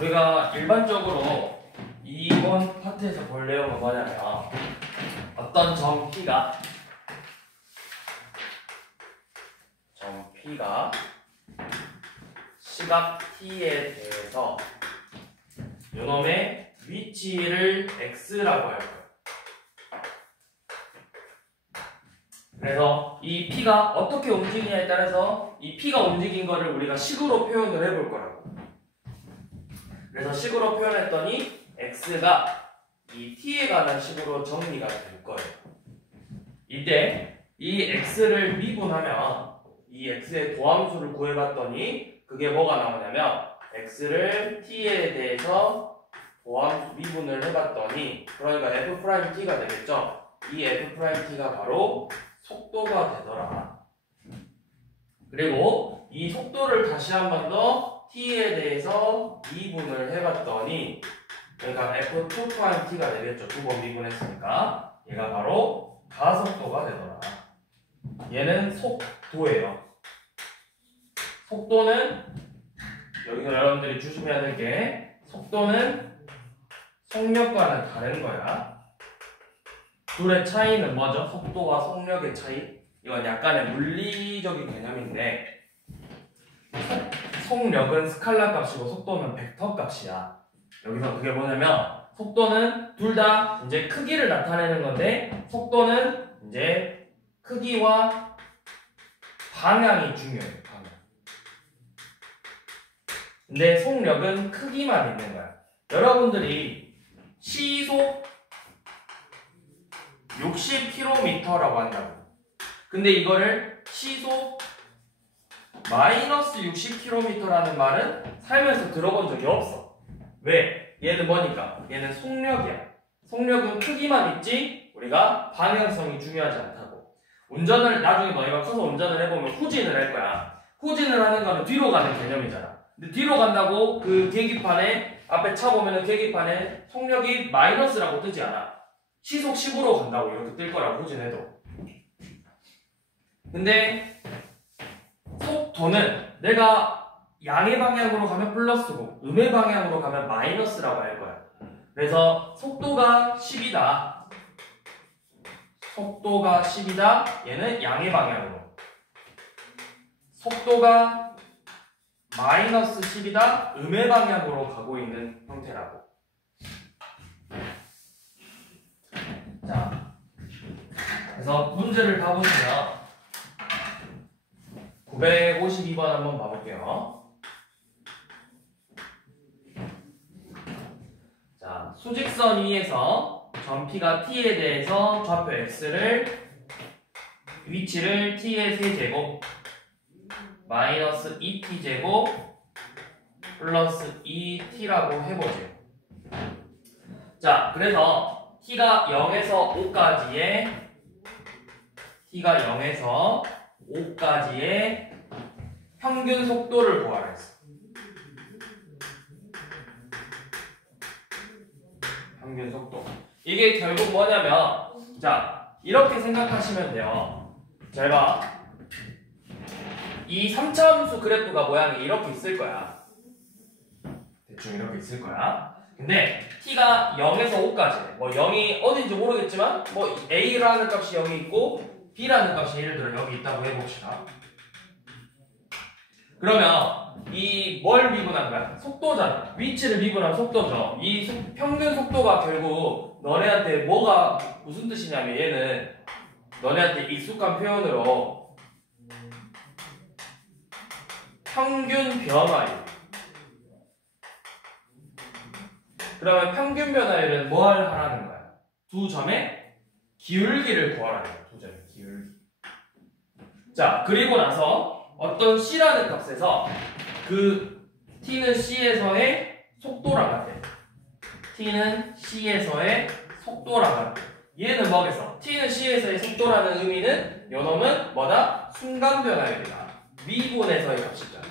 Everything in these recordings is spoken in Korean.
우리가 일반적으로 이번 파트에서 볼 내용은 뭐냐면 어떤 점 P가 시각 T에 대해서 요놈의 위치를 X라고 할 거예요. 그래서 이 P가 어떻게 움직이냐에 따라서 이 P가 움직인 거를 우리가 식으로 표현을 해볼 거라고. 그래서 식으로 표현했더니 X가 이 T에 관한 식으로 정리가 될 거예요. 이때 이 X를 미분하면 이 X의 도함수를 구해봤더니 그게 뭐가 나오냐면 X를 T에 대해서 도함수 미분을 해봤더니 그러니까 F'T가 되겠죠. 이 F'T가 바로 속도가 되더라. 그리고 이 속도를 다시 한 번 더 T에 대해서 미분을 해봤더니 그러니까 F2'T가 되겠죠. 두 번 미분했으니까 얘가 바로 가속도가 되더라. 얘는 속도예요. 속도는 여기서 여러분들이 조심해야 될 게 속도는 속력과는 다른 거야. 둘의 차이는 뭐죠? 속도와 속력의 차이? 이건 약간의 물리적인 개념인데 속력은 스칼라 값이고 속도는 벡터 값이야. 여기서 그게 뭐냐면 속도는 둘 다 이제 크기를 나타내는 건데 속도는 이제 크기와 방향이 중요해요. 방향. 근데 속력은 크기만 있는 거야. 여러분들이 시속 60km라고 한다고. 근데 이거를 시속 마이너스 60km라는 말은 살면서 들어본 적이 없어. 왜? 얘는 뭐니까? 얘는 속력이야. 속력은 크기만 있지 우리가 방향성이 중요하지 않다고. 운전을 나중에 너희가 커서 운전을 해보면 후진을 할 거야. 후진을 하는 거는 뒤로 가는 개념이잖아. 근데 뒤로 간다고 그 계기판에 앞에 차 보면은 계기판에 속력이 마이너스라고 뜨지 않아. 시속 10으로 간다고 이렇게 뜰 거라고 후진해도. 근데 속도는 내가 양의 방향으로 가면 플러스고 음의 방향으로 가면 마이너스라고 할 거야. 그래서 속도가 10이다. 속도가 10이다. 얘는 양의 방향으로. 속도가 마이너스 10이다. 음의 방향으로 가고 있는 형태라고. 자, 그래서 문제를 봐보시면 952번 한번 봐볼게요. 자, 수직선 위에서 점 P가 T에 대해서 좌표 X를 위치를 T의 세제곱 마이너스 2T제곱 플러스 2T라고 해보죠. 자, 그래서 T가 0에서 5까지의 평균 속도를 구하라 했어. 평균 속도. 이게 결국 뭐냐면, 자, 이렇게 생각하시면 돼요. 잘 봐. 이 3차함수 그래프가 모양이 이렇게 있을 거야. 대충 이렇게 있을 거야. 근데 T가 0에서 5까지. 뭐 0이 어딘지 모르겠지만, 뭐 A라는 값이 0이 있고, B라는 값이 예를 들어 여기 있다고 해봅시다. 그러면 이 뭘 미분한 거야? 속도잖아. 위치를 미분한 속도죠. 이 평균 속도가 결국 너네한테 뭐가 무슨 뜻이냐면 얘는 너네한테 익숙한 표현으로 평균 변화율. 그러면 평균 변화율은 뭘 하라는 거야? 두 점의 기울기를 구하라는 거야. 두 점의 기울기. 자, 그리고 나서 어떤 C라는 값에서 그 T는 C에서의 속도랑 같아. T는 C에서의 속도랑 같아. 얘는 뭐겠어? T는 C에서의 속도라는 의미는 요놈은 뭐다? 순간 변화율이다. 미분에서의 값이잖아.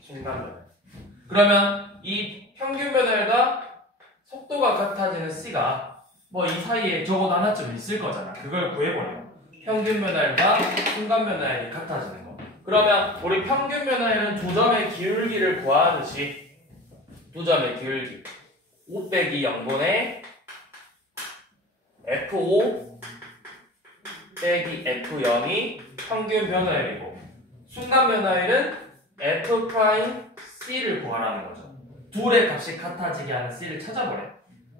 순간 변화율. 그러면 이 평균 변화율과 속도가 같아지는 C가 뭐 이 사이에 적어도 하나쯤 있을 거잖아. 그걸 구해보려. 평균 변화율과 순간 변화율이 같아지는 거. 그러면 우리 평균 변화에는 두 점의 기울기를 구하듯이 두 점의 기울기 5 빼기 0분의 F5 빼기 F0이 평균 변화율이고 순간 변화율은 F'C를 구하라는 거죠. 둘의 값이 같아지게 하는 C를 찾아보래.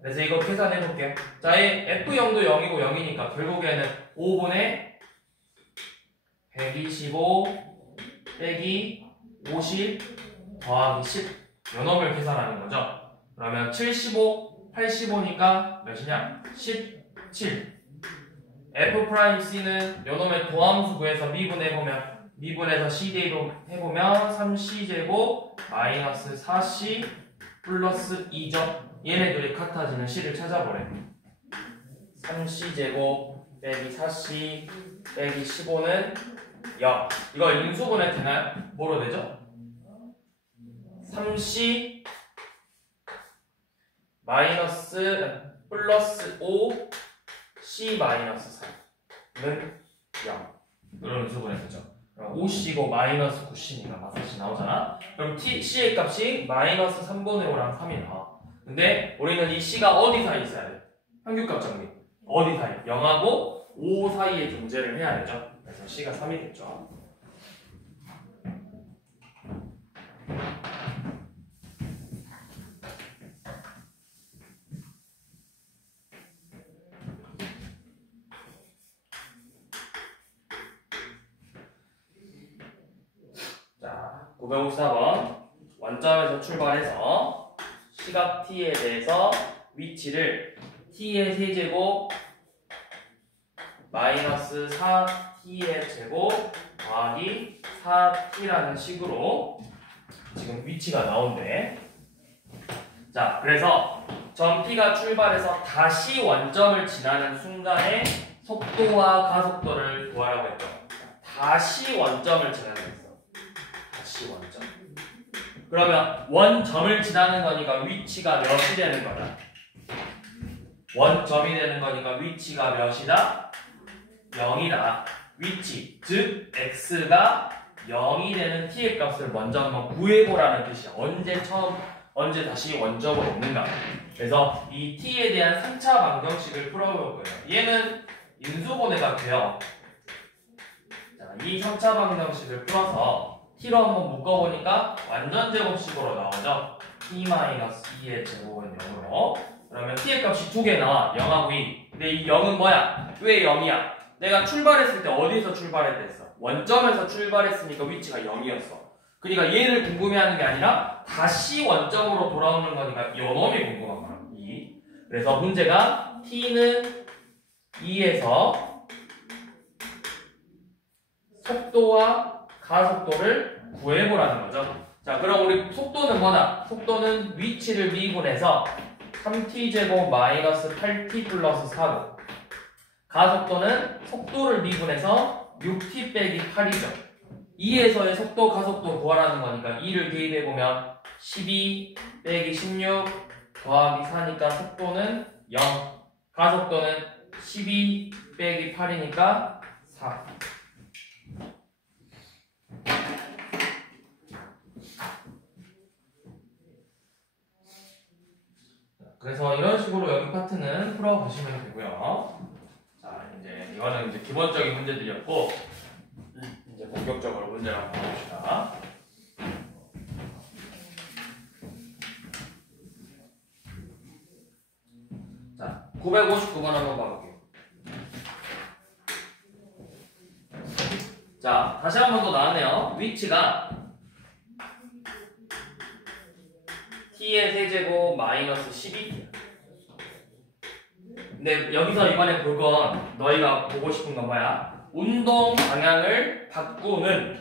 그래서 이거 계산해 볼게요. 자, 이 F0도 0이고 0이니까 결국에는 5분의 125 빼기 50 더하기 10 요놈을 계산하는 거죠. 그러면 75, 85니까 몇이냐? 17. F'C는 요놈의 도함수 구해서 미분해서 CD로 해보면 3C제곱 마이너스 4C 플러스 2점 얘네들이 같아지는 C를 찾아보래. 3C제곱 빼기 4C 빼기 15는 0. 이거 인수분해 되나요? 뭐로 되죠? 3C 마이너스 플러스 5 C 마이너스 3는 0. 이런 인수분해 되죠. 5C고 마이너스 9C니까 4C 나오잖아. 그럼 C의 값이 마이너스 3분의 5랑 3이 나와. 근데 우리는 이 C가 어디 사이에 있어야 돼? 평균값 정리. 어디 사이? 0하고 5 사이에 존재를 해야 되죠. 그래서 C가 3이 됐죠. 자, 954번 원점에서 출발해서 시각 t에 대해서 위치를 t의 세제곱 마이너스 4t의 제곱 더하기 4t라는 식으로 지금 위치가 나온대. 자, 그래서 점 P가 출발해서 다시 원점을 지나는 순간에 속도와 가속도를 구하라고 했죠. 다시 원점을 지나는 있어. 다시 원점. 그러면 원점을 지나는 거니까 위치가 몇이 되는 거다? 원점이 되는 거니까 위치가 몇이다? 0이다. 위치, 즉 x가 0이 되는 t의 값을 먼저 한번 구해보라는 뜻이야. 언제 다시 원점으로 오는가. 그래서 이 t에 대한 3차 방정식을 풀어볼 거예요. 얘는 인수분해가 돼요. 자, 이 3차 방정식을 풀어서 t로 한번 묶어보니까 완전 제곱식으로 나오죠. t-2의 제곱은 0으로. 그러면 t의 값이 두 개 나와. 0하고 2. 근데 이 0은 뭐야? 왜 0이야? 내가 출발했을 때 어디서 출발했댔어? 원점에서 출발했으니까 위치가 0이었어. 그러니까 얘를 궁금해하는 게 아니라 다시 원점으로 돌아오는 거니까 요놈이 궁금한 거야. 2. 그래서 문제가 t는 2에서 속도와 가속도를 구해보라는 거죠. 자, 그럼 우리 속도는 뭐다? 속도는 위치를 미분해서 3t제곱 마이너스 8t 플러스 4고 가속도는 속도를 미분해서 6t 빼기 8이죠. 2에서의 속도, 가속도 구하라는 거니까 2를 대입해보면 12 빼기 16 더하기 4니까 속도는 0. 가속도는 12 빼기 8이니까 4. 그래서 이런 식으로 여기 파트는 풀어보시면 되고요. 자, 이거는 이제 기본적인 문제들이었고, 이제 본격적으로 문제를 한번 봅시다. 자, 959번 한번 봐볼게요. 자, 다시 한 번 더 나왔네요. 위치가 t의 세제곱 마이너스 12t. 근데 여기서 이번에 볼 건 너희가 보고 싶은 건 뭐야? 운동 방향을 바꾼대.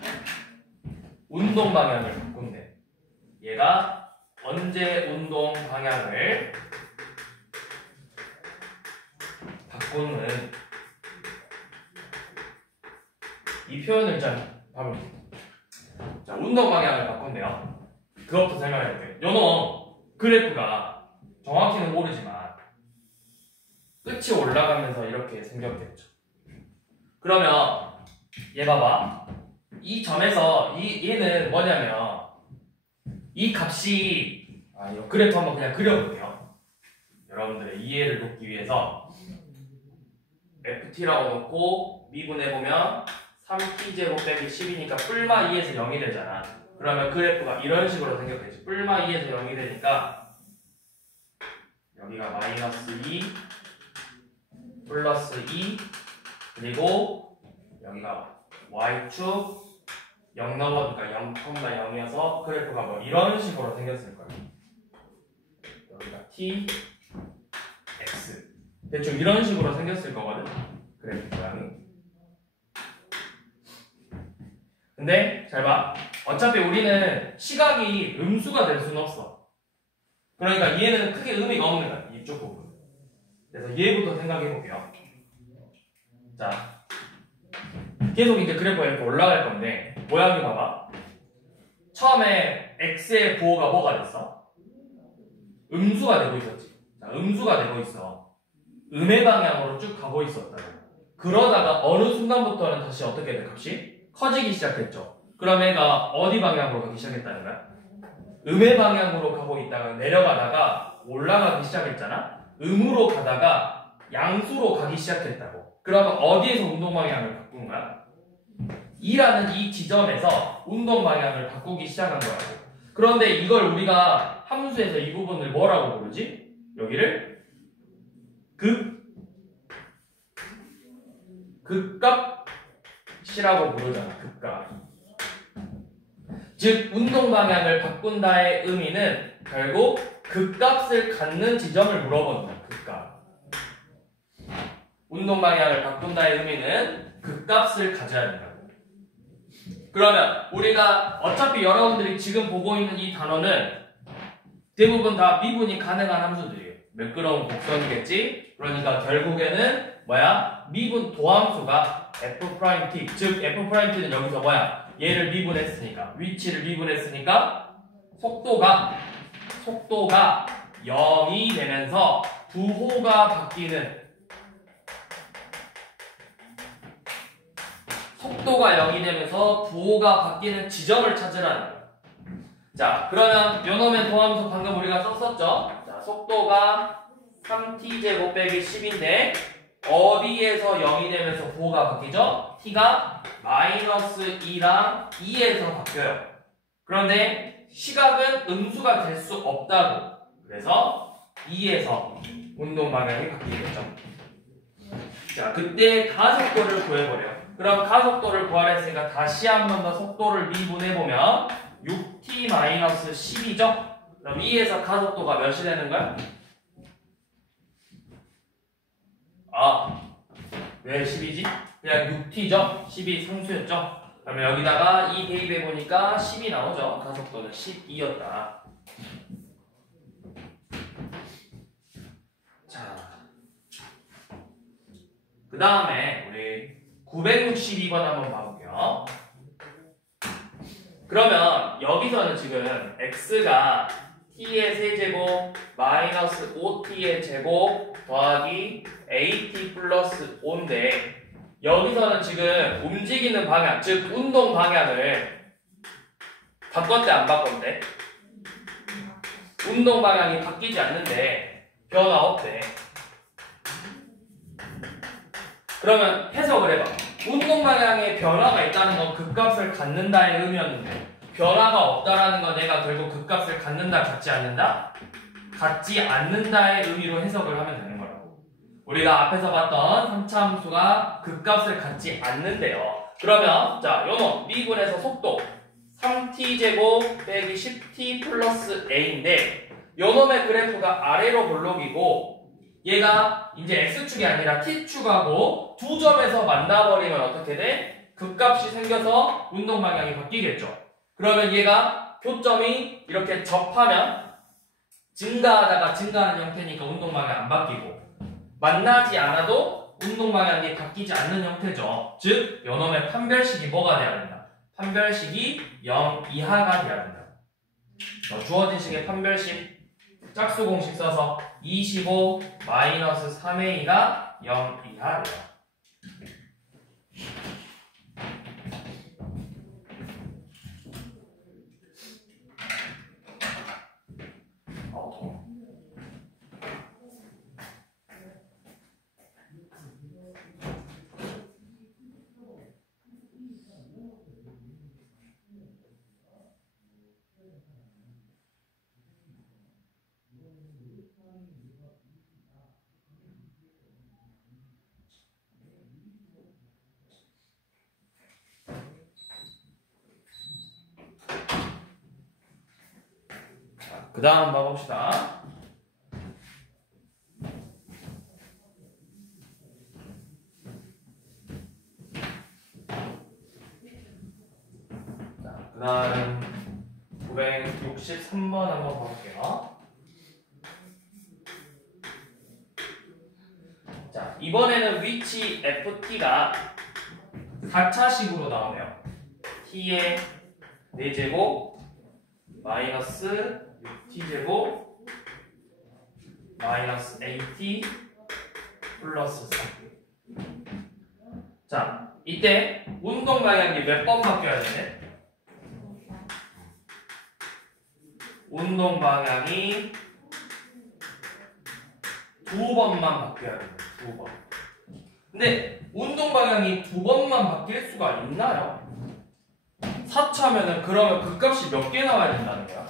얘가 언제 운동 방향을 바꾸는 이 표현을 좀 봐볼게요. 자, 운동 방향을 바꾼대요. 그것부터 설명해볼게요. 요놈 그래프가 정확히는 모르지만 끝이 올라가면서 이렇게 생겼겠죠. 그러면 얘 봐봐. 이 점에서 얘는 뭐냐면 이 값이 이거 그래프 한번 그냥 그려볼게요. 여러분들의 이해를 돕기 위해서 ft라고 놓고 미분해보면 3t제곱 빼기 10이니까 뿔마 2에서 0이 되잖아. 그러면 그래프가 이런 식으로 생겼겠지. 뿔마 2에서 0이 되니까 여기가 마이너스 2 플러스 2 그리고 여기가 y축 0 넘어니까 0,0이어서 그래프가 뭐 이런 식으로 생겼을 거예요. 여기가 t, x 대충 이런 식으로 생겼을 거거든. 그래프 모양이. 근데 잘 봐. 어차피 우리는 시각이 음수가 될 수는 없어. 그러니까 얘는 크게 의미가 없는 거야. 이쪽 부분. 그래서 얘부터 생각해 볼게요. 자, 계속 이제 그래프가 이렇게 올라갈 건데 모양이 봐봐. 처음에 x의 부호가 뭐가 됐어? 음수가 되고 있었지. 자, 음수가 되고 있어. 음의 방향으로 쭉 가고 있었다. 그러다가 어느 순간부터는 다시 어떻게 돼? 값이 커지기 시작했죠. 그럼 얘가 어디 방향으로 가기 시작했다는 거야? 음의 방향으로 가고 있다가 내려가다가 올라가기 시작했잖아. 음으로 가다가 양수로 가기 시작했다고. 그러면 어디에서 운동 방향을 바꾼 거야? 2라는 이 지점에서 운동 방향을 바꾸기 시작한 거라고. 그런데 이걸 우리가 함수에서 이 부분을 뭐라고 부르지? 여기를 극값이라고 부르잖아. 극값. 즉 운동 방향을 바꾼다의 의미는 결국 극값을 갖는 지점을 물어본다. 극값. 운동 방향을 바꾼다의 의미는 극값을 가져야 된다. 그러면 우리가 어차피 여러분들이 지금 보고 있는 이 단어는 대부분 다 미분이 가능한 함수들이에요. 매끄러운 곡선이겠지? 그러니까 결국에는 뭐야? 미분 도함수가 f't. 즉 f't는 여기서 뭐야? 얘를 미분했으니까, 위치를 미분했으니까 속도가 0이 되면서 부호가 바뀌는, 속도가 0이 되면서 부호가 바뀌는 지점을 찾으라는 거야. 자, 그러면 요놈의 도함수 방금 우리가 썼었죠? 자, 속도가 3t제곱 빼기 10인데 어디에서 0이 되면서 부호가 바뀌죠? t가 마이너스 2랑 2에서 바뀌어요. 그런데 시각은 음수가 될 수 없다고. 그래서 2에서 운동 방향이 바뀌겠죠. 자, 그때 가속도를 구해보래요. 그럼 가속도를 구하라 했으니까 다시 한 번 더 속도를 미분해보면 6t-10이죠? 그럼 2에서 가속도가 몇이 되는 거야? 왜 10이지? 그냥 6t죠? 10이 상수였죠? 그러면 여기다가 2 대입해보니까 10이 나오죠? 가속도는 12였다. 자, 그 다음에 우리 962번 한번 봐볼게요. 그러면 여기서는 지금 x가 t의 세제곱 마이너스 5t의 제곱 더하기 at 플러스 5인데 여기서는 지금 움직이는 방향, 즉 운동 방향을 바꿨대 안 바꿨대? 운동 방향이 바뀌지 않는데 변화 없대. 그러면 해석을 해봐. 운동 방향에 변화가 있다는 건 극값을 갖는다의 의미였는데 변화가 없다라는 건 얘가 결국 극값을 갖는다, 갖지 않는다? 갖지 않는다의 의미로 해석을 하면 되는 거라고. 우리가 앞에서 봤던 3차 함수가 극값을 갖지 않는데요. 그러면 자, 요놈 미분해서 속도 3t제곱 빼기 10t 플러스 a인데 요놈의 그래프가 아래로 볼록이고 얘가 이제 x축이 아니라 t축하고 두 점에서 만나버리면 어떻게 돼? 극값이 생겨서 운동 방향이 바뀌겠죠. 그러면 얘가 교점이 이렇게 접하면 증가하다가 증가하는 형태니까 운동 방향이 안 바뀌고 만나지 않아도 운동 방향이 바뀌지 않는 형태죠. 즉 요놈의 판별식이 뭐가 돼야 된다? 판별식이 0 이하가 돼야 된다. 주어진 식의 판별식 짝수 공식 써서 25 마이너스 3a가 0 이하래요. 그 다음 한번 봅시다. 자, 그 다음 963번 한번 볼게요. 자, 이번에는 위치 ft가 4차식으로 나오네요. t의 4제곱 마이너스 6t제곱 마이너스 at 플러스 3. 자, 이때 운동 방향이 몇 번 바뀌어야 되네? 운동 방향이 2번만 바뀌어야 돼요. 2번. 근데 운동 방향이 2번만 바뀔 수가 있나요? 4차면은 그러면 그 값이 몇 개 나와야 된다는 거야?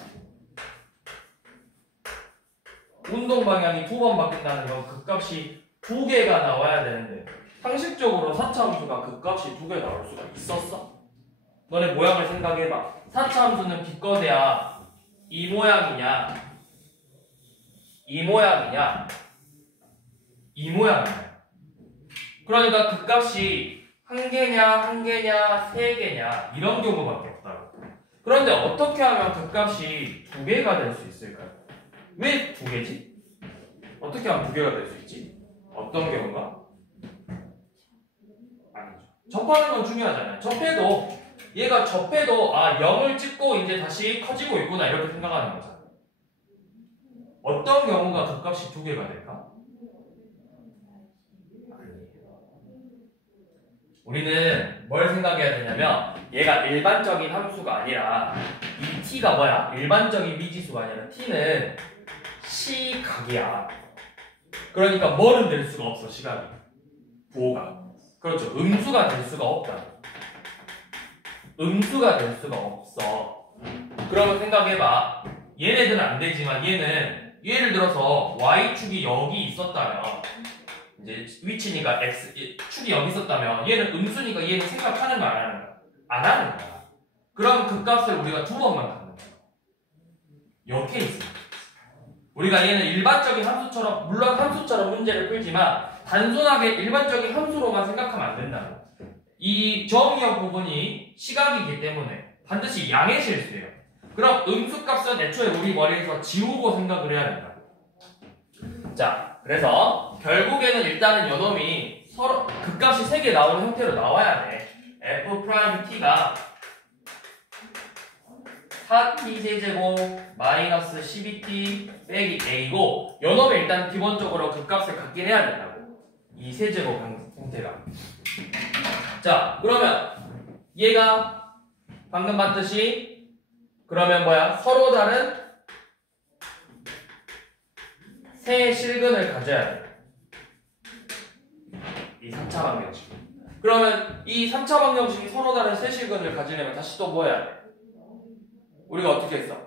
운동 방향이 2번 바뀐다는 건 그 값이 2개가 나와야 되는데 상식적으로 4차 함수가 그 값이 2개 나올 수가 있었어? 너네 모양을 생각해봐. 4차 함수는 기껏해야 이 모양이냐 이 모양이냐 이 모양이냐. 그러니까 그 값이 한 개냐, 세 개냐 이런 경우밖에 없다고. 그런데 어떻게 하면 그 값이 2개가 될 수 있을까요? 왜 2개지? 어떻게 하면 2개가 될 수 있지? 어떤 경우가? 아니죠. 접하는 건 중요하잖아요. 얘가 접해도 0을 찍고 이제 다시 커지고 있구나 이렇게 생각하는 거잖아요. 어떤 경우가 그 값이 2개가 될까? 우리는 뭘 생각해야 되냐면 얘가 일반적인 함수가 아니라 이 t가 뭐야? 일반적인 미지수가 아니라 t는 시각이야. 그러니까 뭐는 될 수가 없어. 시각이 부호가. 그렇죠. 음수가 될 수가 없다. 음수가 될 수가 없어. 그러면 생각해봐. 얘네들은 안 되지만 얘는 예를 들어서 y축이 여기 있었다면 이제 위치니까 x 축이 여기 있었다면 얘는 음수니까 얘는 생각하는 거 안 하는 거야? 안 하는 거야. 그럼 그 값을 우리가 2번만 갖는 거야. 이렇게 있습니다. 우리가 얘는 일반적인 함수처럼 물론 함수처럼 문제를 풀지만 단순하게 일반적인 함수로만 생각하면 안 된다고. 이 정의역 부분이 시각이기 때문에 반드시 양의 실수예요. 그럼 음수값은 애초에 우리 머리에서 지우고 생각을 해야 된다. 자, 그래서 결국에는 일단은 요놈이 서로 그 값이 3개 나오는 형태로 나와야 돼. f't가 4t 세제곱 마이너스 12t 빼기 a고 요놈이 일단 기본적으로 그 값을 갖긴 해야 된다고. 이 세제곱 형태가. 자, 그러면 얘가 방금 봤듯이 그러면 뭐야? 서로 다른 세 실근을 가져야 돼. 이 3차 방정식. 그러면 이 3차 방정식이 서로 다른 세 실근을 가지려면 다시 또 뭐 해야 돼? 우리가 어떻게 했어?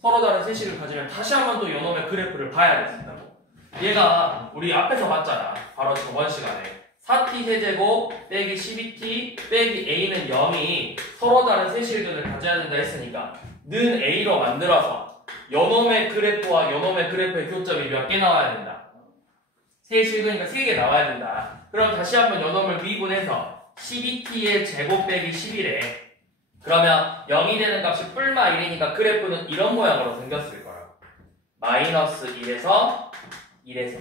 서로 다른 세 실을 가지려면 다시 한번 또 요놈의 그래프를 봐야 된다고. 얘가 우리 앞에서 봤잖아. 바로 저번 시간에 4t 세제곱 빼기 12t 빼기 a는 0이 서로 다른 세 실근을 가져야 된다 했으니까 는 a로 만들어서 요놈의 그래프와 요놈의 그래프의 교점이 몇 개 나와야 된다? 세 실근이니까 3개 나와야 된다. 그럼 다시 한번 요놈을 미분해서 12t의 제곱 빼기 11에 그러면 0이 되는 값이 뿔마 1이니까 그래프는 이런 모양으로 생겼을 거라고. 마이너스 1에서 1에서.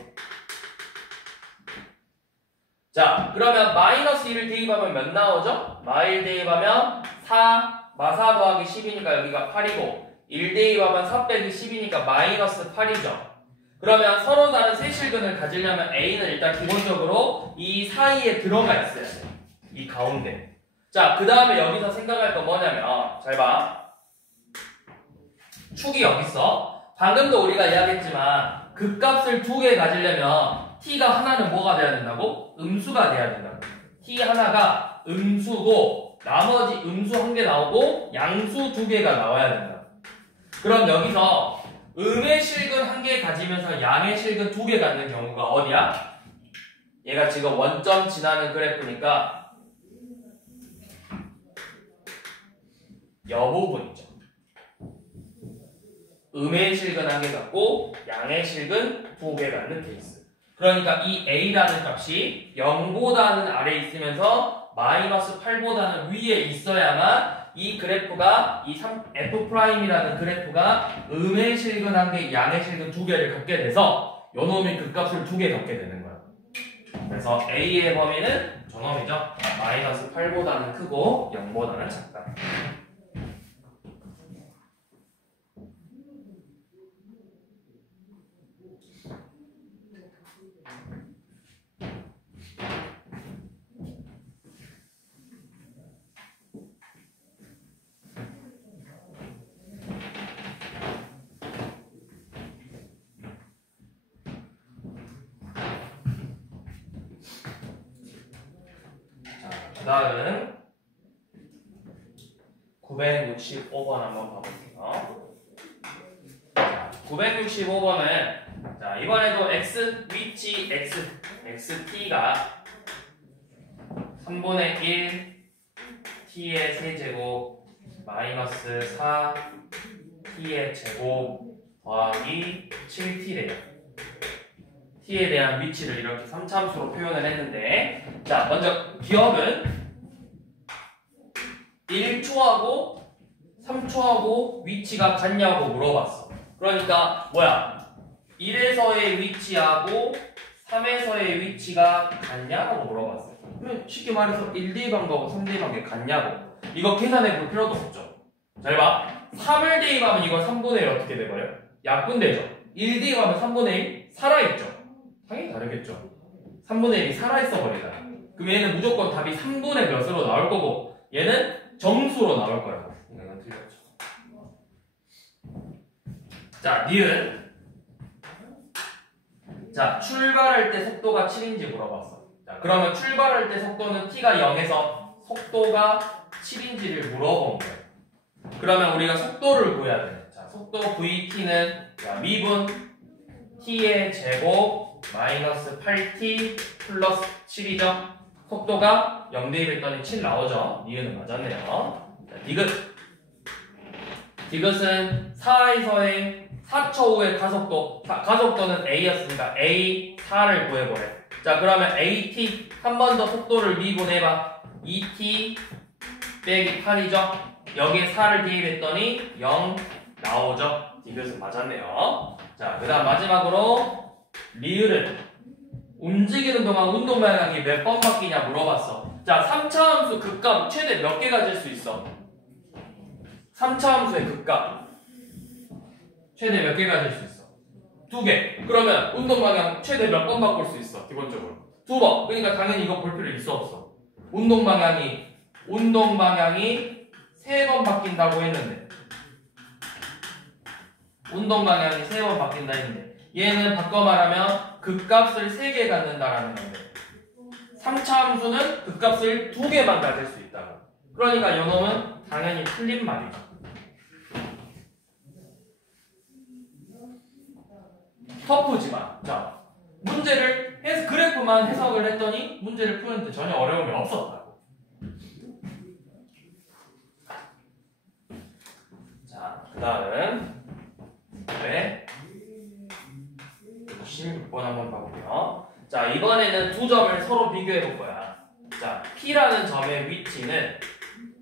자, 그러면 마이너스 1을 대입하면 몇 나오죠? 마1 대입하면 4, 마4 더하기 10이니까 여기가 8이고 1 대입하면 4 빼기 10이니까 마이너스 8이죠. 그러면 서로 다른 세 실근을 가지려면 A는 일단 기본적으로 이 사이에 들어가 있어야 돼. 이 가운데. 자, 그 다음에 여기서 생각할 거 뭐냐면 잘 봐. 축이 여기 있어. 방금도 우리가 이야기했지만 그 값을 2개 가지려면 t가 하나는 뭐가 돼야 된다고? 음수가 돼야 된다고. t 하나가 음수고 나머지 음수 1개 나오고 양수 2개가 나와야 된다. 그럼 여기서 음의 실근 1개 가지면서 양의 실근 2개 갖는 경우가 어디야? 얘가 지금 원점 지나는 그래프니까 여 부분이죠. 음의 실근 1개 갖고 양의 실근 2개 갖는 케이스. 그러니까 이 a라는 값이 0보다는 아래에 있으면서 마이너스 8보다는 위에 있어야만 이 그래프가 이 F'이라는 그래프가 음의 실근 1개, 양의 실근 2개를 갖게 돼서 요놈이 그 값을 2개 갖게 되는 거야. 그래서 a의 범위는 저놈이죠. 마이너스 8보다는 크고 0보다는 작다. 그 다음은 965번 한번 봐볼게요. 965번은 자, 이번에도 x 위치 xt가 3분의 1 t의 세제곱 마이너스 4 t의 제곱 더하기 7t래요. t에 대한 위치를 이렇게 3차함수로 표현을 했는데, 자, 먼저 기억은 1초하고 3초하고 위치가 같냐고 물어봤어. 그러니까 뭐야? 1에서의 위치하고 3에서의 위치가 같냐고 물어봤어. 그러면 쉽게 말해서 1대 방법하고 3대 방법이 같냐고. 이거 계산해 볼 필요도 없죠. 잘 봐. 3을 대입하면 이거 3분의 1 어떻게 돼버려요? 약분되죠. 1 대입하면 3분의 1 살아있죠. 당연히 다르겠죠. 3분의 1이 살아있어 버리잖아. 그럼 얘는 무조건 답이 3분의 몇으로 나올 거고 얘는 정수로 나올 거라고. 이건 틀렸죠. 자, 니은. 자, 출발할 때 속도가 7인지 물어봤어. 자, 그러면 출발할 때 속도는 t가 0에서 속도가 7인지를 물어본 거예요. 그러면 우리가 속도를 구해야 돼. 자, 속도 vt는 미분 t의 제곱 마이너스 8t 플러스 7이죠. 속도가 0 대입했더니 7 나오죠. 니은은 맞았네요. 자, 디귿은 4에서의 4초 후의 가속도, 가속도는 a였으니까 a 4를 구해보래. 자, 그러면 at 한 번 더 속도를 미분해봐. 2t 빼기 8이죠. 여기에 4를 대입했더니 0 나오죠. 디귿은 맞았네요. 자, 그 다음 마지막으로 리을은 움직이는 동안 운동 방향이 몇 번 바뀌냐 물어봤어. 자, 3차 함수 극값 최대 몇 개 가질 수 있어? 3차 함수의 극값 최대 몇 개 가질 수 있어? 2개. 그러면 운동 방향 최대 몇 번 바꿀 수 있어? 기본적으로 2번. 그러니까 당연히 이거 볼 필요 있어 없어? 운동 방향이 3번 바뀐다고 했는데, 운동 방향이 3번 바뀐다 했는데, 얘는 바꿔 말하면 극값을 3개 갖는다라는 건데, 3차 함수는 극값을 2개만 가질 수 있다고. 그러니까 요놈은 당연히 틀린 말이죠. 터프지만, 자, 문제를 해서 그래프만 해석을 했더니 문제를 푸는데 전혀 어려움이 없었다고. 자, 그 다음 네 16번 한번 봐볼게요. 자, 이번에는 두 점을 서로 비교해 볼 거야. 자, P라는 점의 위치는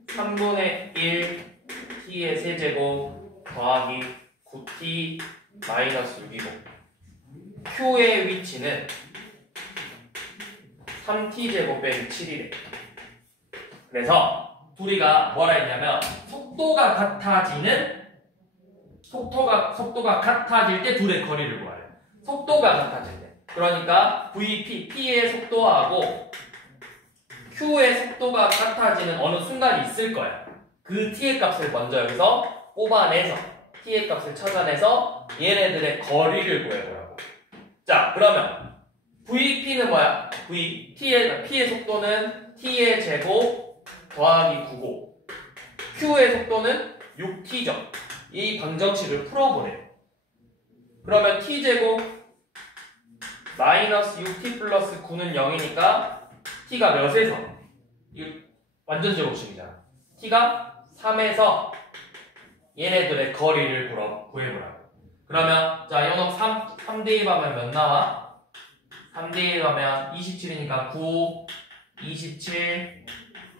3분의 1 T의 세제곱 더하기 9T 마이너스 6이고, Q의 위치는 3T제곱 빼기 7이래. 그래서 둘이가 뭐라 했냐면 속도가 같아질 때 둘의 거리를 구하래. 속도가 같아질 때. 그러니까 VP, P의 속도하고 Q의 속도가 같아지는 어느 순간이 있을 거야. 그 T의 값을 먼저 여기서 뽑아내서 T의 값을 찾아내서 얘네들의 거리를 구해보라고. 자, 그러면 VP는 뭐야? P의 속도는 T의 제곱 더하기 9고 Q의 속도는 6T죠. 이 방정식을 풀어보래요. 그러면 T제곱 마이너스 6T 플러스 9는 0이니까 T가 몇에서? 이거 완전 제곱식이잖아. T가 3에서 얘네들의 거리를 구해보라고. 그러면 자 요놈 3대 1 하면 몇 나와? 3대 1 하면 27이니까 9, 27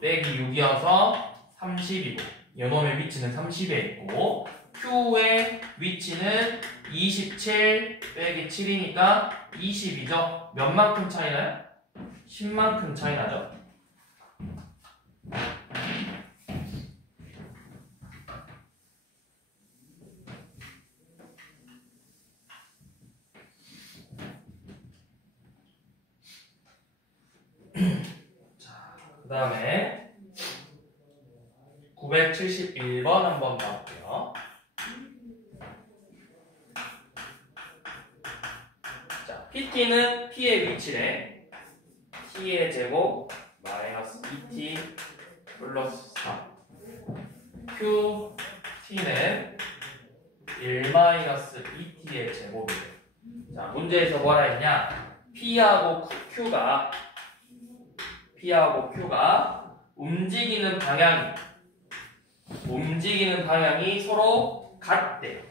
빼기 6이어서 30이고 요놈의 위치는 30에 있고 Q의 위치는 27 빼기 7이니까 20이죠. 몇 만큼 차이 나요? 10만큼 차이 나죠. 자, 그 다음에 971번 한번 봐볼게요. 자, PT는 P의 위치래. T의 제곱 마이너스 2T 플러스 3 QT는 1 마이너스 2T의 제곱이래. 자, 문제에서 뭐라 했냐? P하고 Q가 움직이는 방향이 서로 같대요.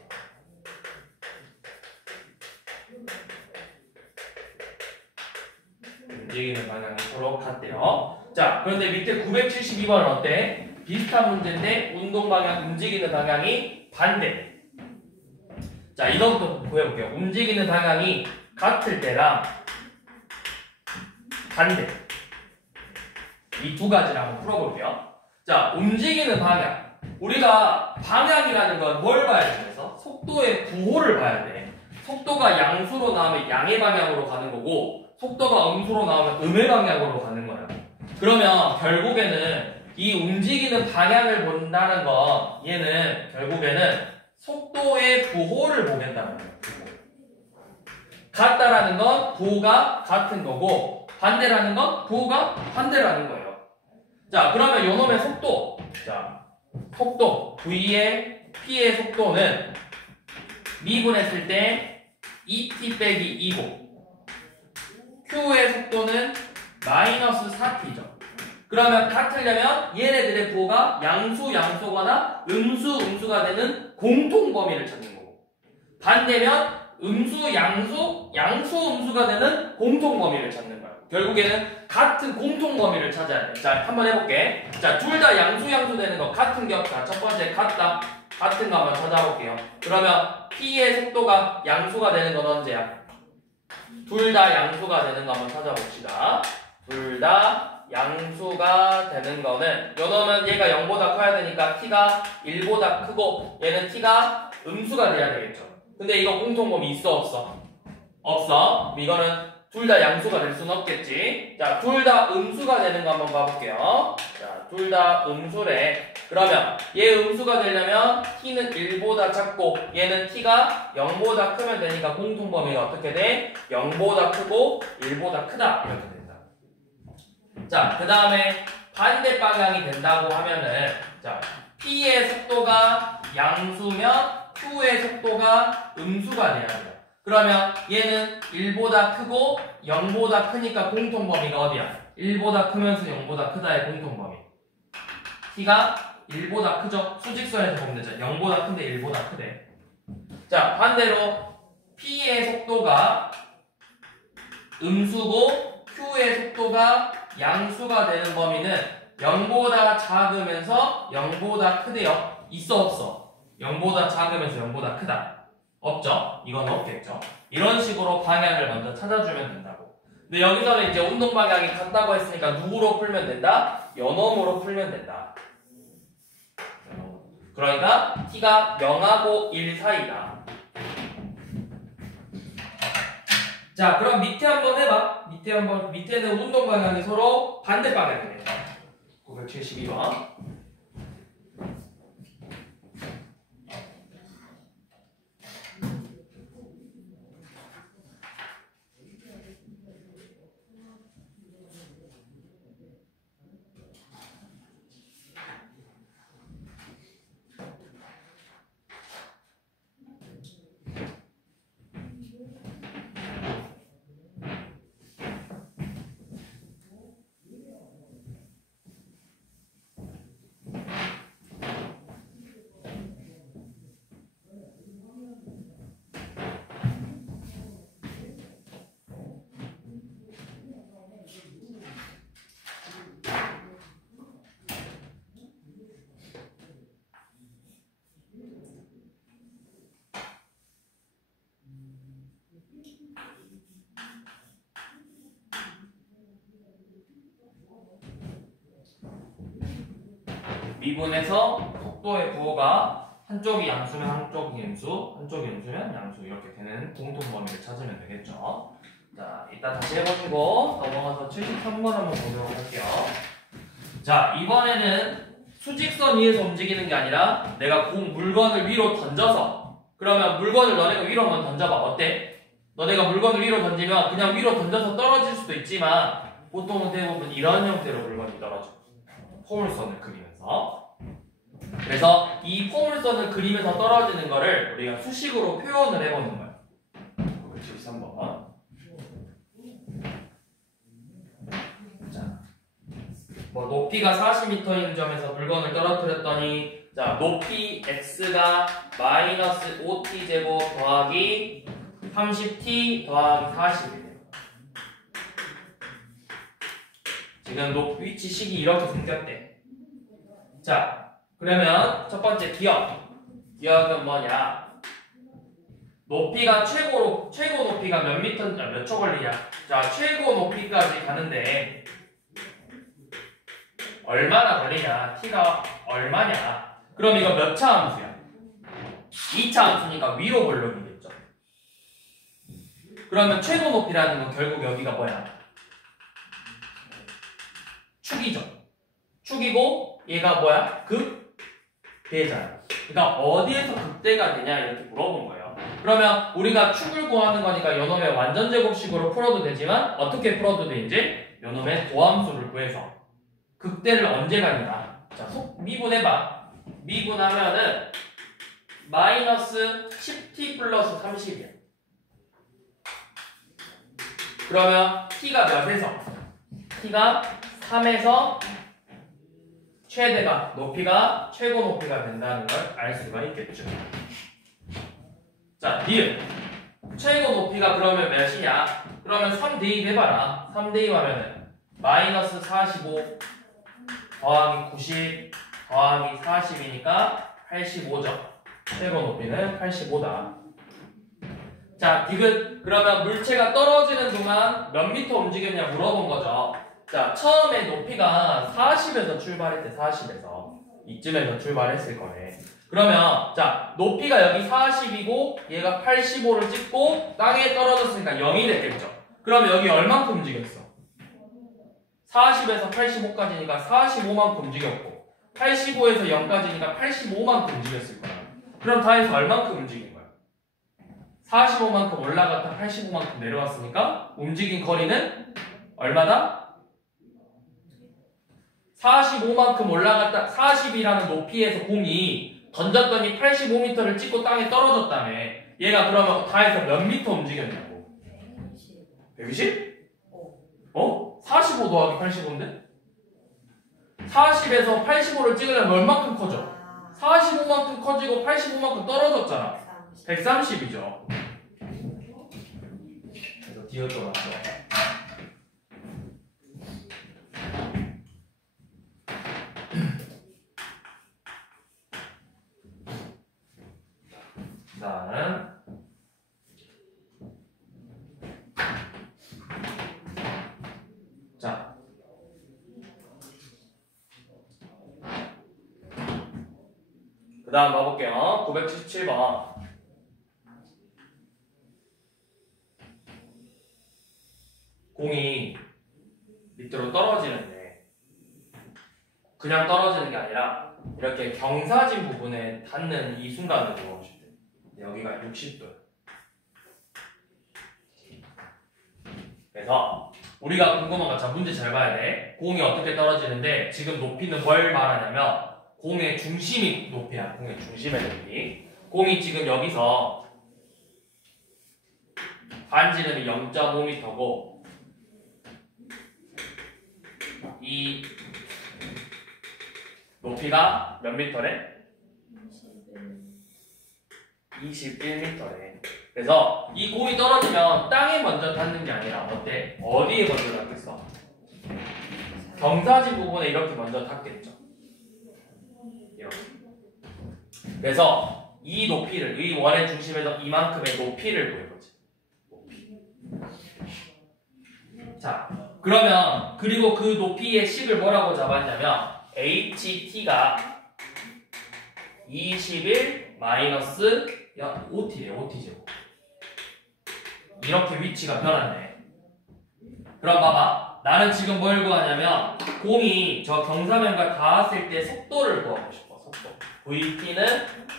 움직이는 방향이 서로 같대요. 자, 그런데 밑에 972번은 어때? 비슷한 문제인데 움직이는 방향이 반대. 자, 이것부터 보여볼게요. 움직이는 방향이 같을 때랑 반대. 이 두 가지를 한번 풀어볼게요. 자, 움직이는 방향. 우리가 방향이라는 건 뭘 봐야 돼? 그래서 속도의 부호를 봐야 돼. 속도가 양수로 나오면 양의 방향으로 가는 거고, 속도가 음수로 나오면 음의 방향으로 가는 거야. 그러면 결국에는 이 움직이는 방향을 본다는 건 얘는 결국에는 속도의 부호를 보겠다는 거예요. 같다라는 건 부호가 같은 거고, 반대라는 건 부호가 반대라는 거예요. 자, 그러면 요놈의 속도. 자, 속도. V의 P의 속도는 미분했을 때 2T 빼기 2고, Q의 속도는 마이너스 4T죠. 그러면 같으려면 얘네들의 부호가 양수거나 음수가 되는 공통 범위를 찾는 거고, 반대면 양수가 되는 공통 범위를 찾는 거예요. 결국에는 같은 공통 범위를 찾아야 돼. 자, 한번 해볼게. 자, 둘 다 양수 되는 거 같은 격. 자, 첫 번째 같은 거 한번 찾아볼게요. 그러면 P의 속도가 양수가 되는 건 언제야? 둘 다 양수가 되는 거 한번 찾아봅시다. 둘 다 양수가 되는 거는 요놈은 얘가 0보다 커야 되니까 T가 1보다 크고 얘는 T가 음수가 돼야 되겠죠. 근데 이거 공통범위 있어 없어? 없어. 이거는 둘 다 양수가 될 수는 없겠지. 자, 둘 다 음수가 되는 거 한번 봐볼게요. 자, 둘 다 음수래. 그러면 얘 음수가 되려면 T는 1보다 작고 얘는 T가 0보다 크면 되니까 공통범위가 어떻게 돼? 0보다 크고 1보다 크다. 이렇게 된다. 자, 그 다음에 반대 방향이 된다고 하면은 자, P의 속도가 양수면 Q의 속도가 음수가 돼야 돼요. 그러면 얘는 1보다 크고 0보다 크니까 공통범위가 어디야? 1보다 크면서 0보다 크다의 공통범위. T가 1보다 크죠? 수직선에서 보면 되죠. 0보다 큰데 1보다 크대. 자, 반대로 P의 속도가 음수고 Q의 속도가 양수가 되는 범위는 0보다 작으면서 0보다 크대요. 있어 없어? 0보다 작으면서 0보다 크다. 없죠? 이건 없겠죠? 이런 식으로 방향을 먼저 찾아주면 된다고. 근데 여기서는 이제 운동 방향이 같다고 했으니까 누구로 풀면 된다? 요놈으로 풀면 된다. 그러니까 T가 0하고 1 사이다. 자, 그럼 밑에 한번 해봐. 밑에는 운동 방향이 서로 반대 방향이네. 972번. 미분에서 속도의 부호가 한쪽이 양수면 한쪽이 음수, 한쪽이 음수면 양수 이렇게 되는 공통 범위를 찾으면 되겠죠. 자, 이따 다시 해보시고 넘어가서 73번 한번 보도록 할게요. 자, 이번에는 수직선 위에서 움직이는 게 아니라 내가 물건을 위로 던져서, 그러면 물건을 너네가 위로 한번 던져봐. 어때? 너네가 물건을 위로 던지면 그냥 위로 던져서 떨어질 수도 있지만 보통은 대부분 이런 형태로 물건이 떨어져. 포물선을 그리면서. 그래서 이 포물선을 그리면서 떨어지는 거를 우리가 수식으로 표현을 해보는 거예요. 973번. 자, 뭐 높이가 40m인 점에서 물건을 떨어뜨렸더니, 자, 높이 x가 마이너스 5t 제곱 더하기 30t 더하기 40이에요. 지금 위치식이 이렇게 생겼대. 자, 그러면 첫 번째 기억은 뭐냐? 높이가 최고 높이가 몇 미터, 몇 초 걸리냐? 자, 최고 높이까지 가는데 얼마나 걸리냐? t가 얼마냐? 그럼 이거 몇 차 함수야? 2차 함수니까 위로 볼륨이겠죠. 그러면 최고 높이라는 건 결국 여기가 뭐야? 축이죠. 축이고 얘가 뭐야? 극대잖아. 그러니까 어디에서 극대가 되냐 이렇게 물어본 거예요. 그러면 우리가 축을 구하는 거니까 요놈의 완전제곱식으로 풀어도 되지만 어떻게 풀어도 되는지 요놈의 도함수를 구해서 극대를 언제 가냐. 자, 미분해봐. 미분하면은 마이너스 10t 플러스 30이야. 그러면 t가 몇에서? t가 3에서 최대가 높이가 최고 높이가 된다는 걸 알 수가 있겠죠. 자, 니은 최고 높이가 그러면 몇이냐? 그러면 3 대입해봐라. 3 대입하면은 마이너스 45 더하기 90 더하기 40이니까 85죠. 최고 높이는 85다. 자, 디귿 그러면 물체가 떨어지는 동안 몇 미터 움직였냐 물어본 거죠. 자, 처음에 높이가 40에서 출발했대. 40에서 이쯤에서 출발했을 거네. 그러면 자, 높이가 여기 40이고 얘가 85를 찍고 땅에 떨어졌으니까 0이 됐겠죠. 그러면 여기 얼만큼 움직였어? 40에서 85까지니까 45만큼 움직였고 85에서 0까지니까 85만큼 움직였을 거야. 그럼 다 해서 얼만큼 움직인 거야? 45만큼 올라갔다 85만큼 내려왔으니까 움직인 거리는 얼마다? 45만큼 올라갔다 40이라는 높이에서 공이 던졌더니 85m를 찍고 땅에 떨어졌다며. 얘가 그러면 다 해서 몇 미터 움직였냐고. 120? 어? 45 더하기 85인데? 40에서 85를 찍으려면 얼만큼 커져? 45만큼 커지고 85만큼 떨어졌잖아. 130이죠. 그래서 디귿도 맞죠. 다음 자, 그 다음 가볼게요. 977번. 공이 밑으로 떨어지는데 그냥 떨어지는 게 아니라 이렇게 경사진 부분에 닿는 이 순간을 보고 싶대. 여기가 60도야. 그래서 우리가 궁금한 거, 자, 문제 잘 봐야 돼. 공이 어떻게 떨어지는데 지금 높이는 뭘 말하냐면 공의 중심이 높이야. 공의 중심의 높이. 공이 지금 여기서 반지름이 0.5m고 이 높이가 몇 미터래? 21m래. 그래서 이 공이 떨어지면 땅에 먼저 닿는 게 아니라 어때? 어디에 먼저 닿겠어? 경사진 부분에 이렇게 먼저 닿겠죠. 이렇게. 그래서 이 높이를, 이 원의 중심에서 이만큼의 높이를 보여보지. 높이. 자, 그러면 그리고 그 높이의 식을 뭐라고 잡았냐면 HT가 21 마이너스 야 5t래 5t제곱. 이렇게 위치가 변하네. 그럼 봐봐. 나는 지금 뭘 구하냐면 공이 저 경사면과 닿았을 때 속도를 구하고 싶어. 속도. vt는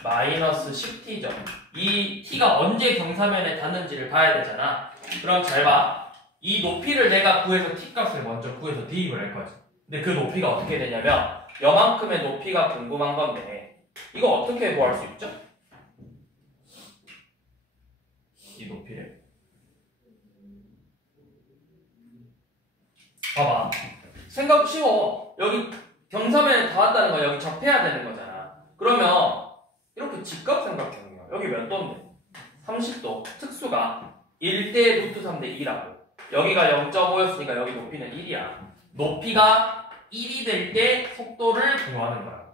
마이너스 10t죠. 이 t가 언제 경사면에 닿는지를 봐야 되잖아. 그럼 잘 봐. 이 높이를 내가 구해서 t 값을 먼저 구해서 대입을 할 거지. 근데 그 높이가 어떻게 되냐면 요만큼의 높이가 궁금한 건데 이거 어떻게 구할 수 있죠? 이 높이를 봐봐. 생각 쉬워. 여기 경사면에 닿았다는 거 여기 접해야 되는 거잖아. 그러면 이렇게 직각 생각해요. 여기 몇 도인데? 30도. 특수가 1대 루트 3대 2라고. 여기가 0.5였으니까 여기 높이는 1이야. 높이가 1이 될 때 속도를 구하는 거야.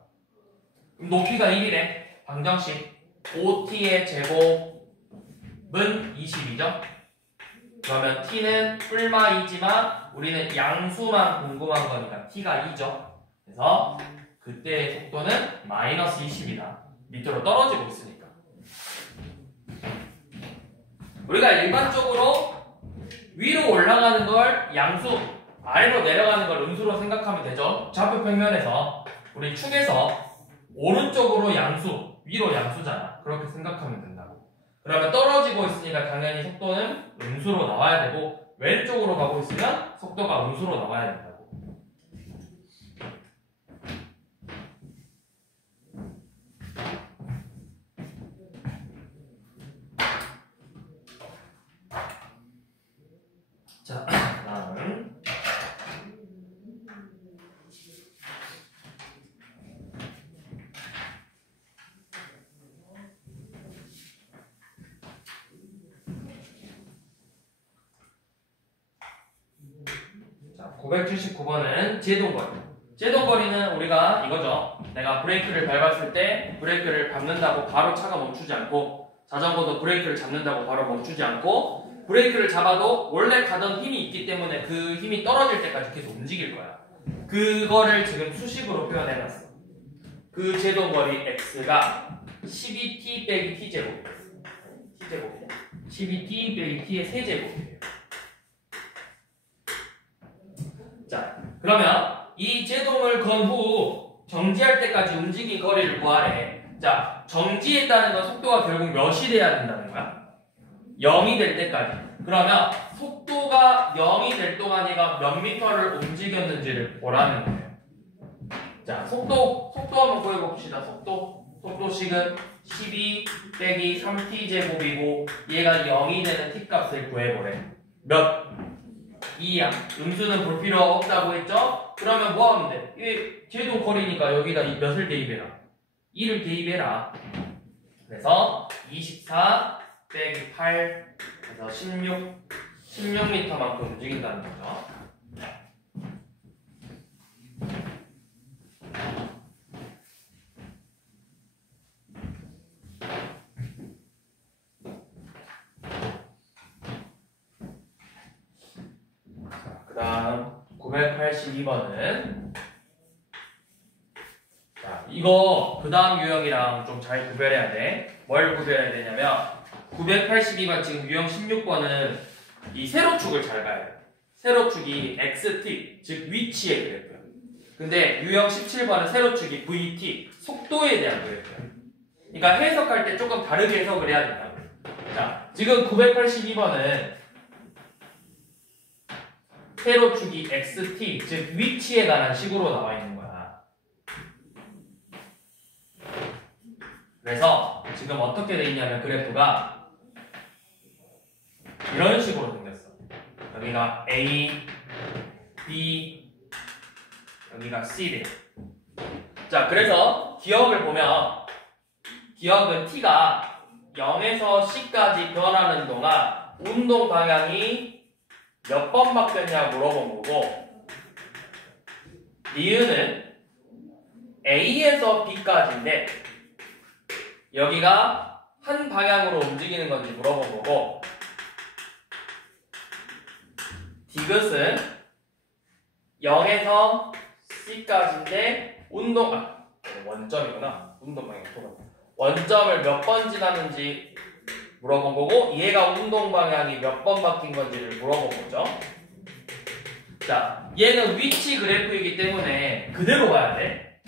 그럼 높이가 1이래. 방정식 5t의 제곱은 20이죠. 그러면 t는 뿔마 2지만 우리는 양수만 궁금한 거니까 t가 2죠. 그래서 그때의 속도는 마이너스 20이다. 밑으로 떨어지고 있으니까. 우리가 일반적으로 위로 올라가는 걸 양수, 아래로 내려가는 걸 음수로 생각하면 되죠. 좌표 평면에서 우리 축에서 오른쪽으로 양수, 위로 양수잖아. 그렇게 생각하면 된다고. 그러면 떨어지고 있으니까 당연히 속도는 음수로 나와야 되고 왼쪽으로 가고 있으면 속도가 음수로 나와야 된다고. 자, 다음은 자, 979번은 제동거리. 제동거리는 우리가 이거죠. 내가 브레이크를 밟았을 때 브레이크를 밟는다고 바로 차가 멈추지 않고 자전거도 브레이크를 잡는다고 바로 멈추지 않고 브레이크를 잡아도 원래 가던 힘이 있기 때문에 그 힘이 떨어질 때까지 계속 움직일 거야. 그거를 지금 수식으로 표현해놨어. 그 제동거리 x가 12t 빼기 t제곱이에요. t제곱이네. 12t 빼기 t의 세제곱이에요. 자, 그러면 이 제동을 건 후 정지할 때까지 움직인 거리를 구하래. 자, 정지했다는 건 속도가 결국 몇이 돼야 된다는 거야? 0이 될 때까지. 그러면 속도가 0이 될 동안 얘가 몇 미터를 움직였는지를 보라는 거예요. 자, 속도 한번 구해봅시다. 속도식은 12 빼기 3t 제곱이고 얘가 0이 되는 t 값을 구해보래. 몇? 2야. 음수는 볼 필요 없다고 했죠? 그러면 뭐 하면 돼? 이게 제동 거리니까 여기다 몇을 대입해라? 2를 대입해라. 그래서 24 빼기 8 그래서 16m만큼 움직인다는 거죠. 그 다음 982번은 자, 이거 그 다음 유형이랑 좀 잘 구별해야 돼. 뭘 구별해야 되냐면 982번 지금 유형 16번은 이 세로축을 잘 봐야 돼. 세로축이 xt, 즉 위치의 그래프야. 근데 유형 17번은 세로축이 vt, 속도에 대한 그래프야. 그러니까 해석할 때 조금 다르게 해석을 해야 된다고. 자, 지금 982번은 세로축이 xt, 즉 위치에 관한 식으로 나와 있는 거야. 그래서 지금 어떻게 돼 있냐면 그래프가 이런 식으로 생겼어. 여기가 A, B, 여기가 C래. 자, 그래서 기억을 보면 기억은 T가 0에서 C까지 변하는 동안 운동 방향이 몇 번 바뀌었냐 물어본 거고 이유는 A에서 B까지인데 여기가 한 방향으로 움직이는 건지 물어본 거고 디귿은 0에서 C까지인데 원점이구나. 운동방향 두 원점을 몇 번 지나는지 물어본 거고 얘가 운동방향이 몇 번 바뀐 건지를 물어본 거죠. 자, 얘는 위치 그래프이기 때문에 그대로 가야 돼.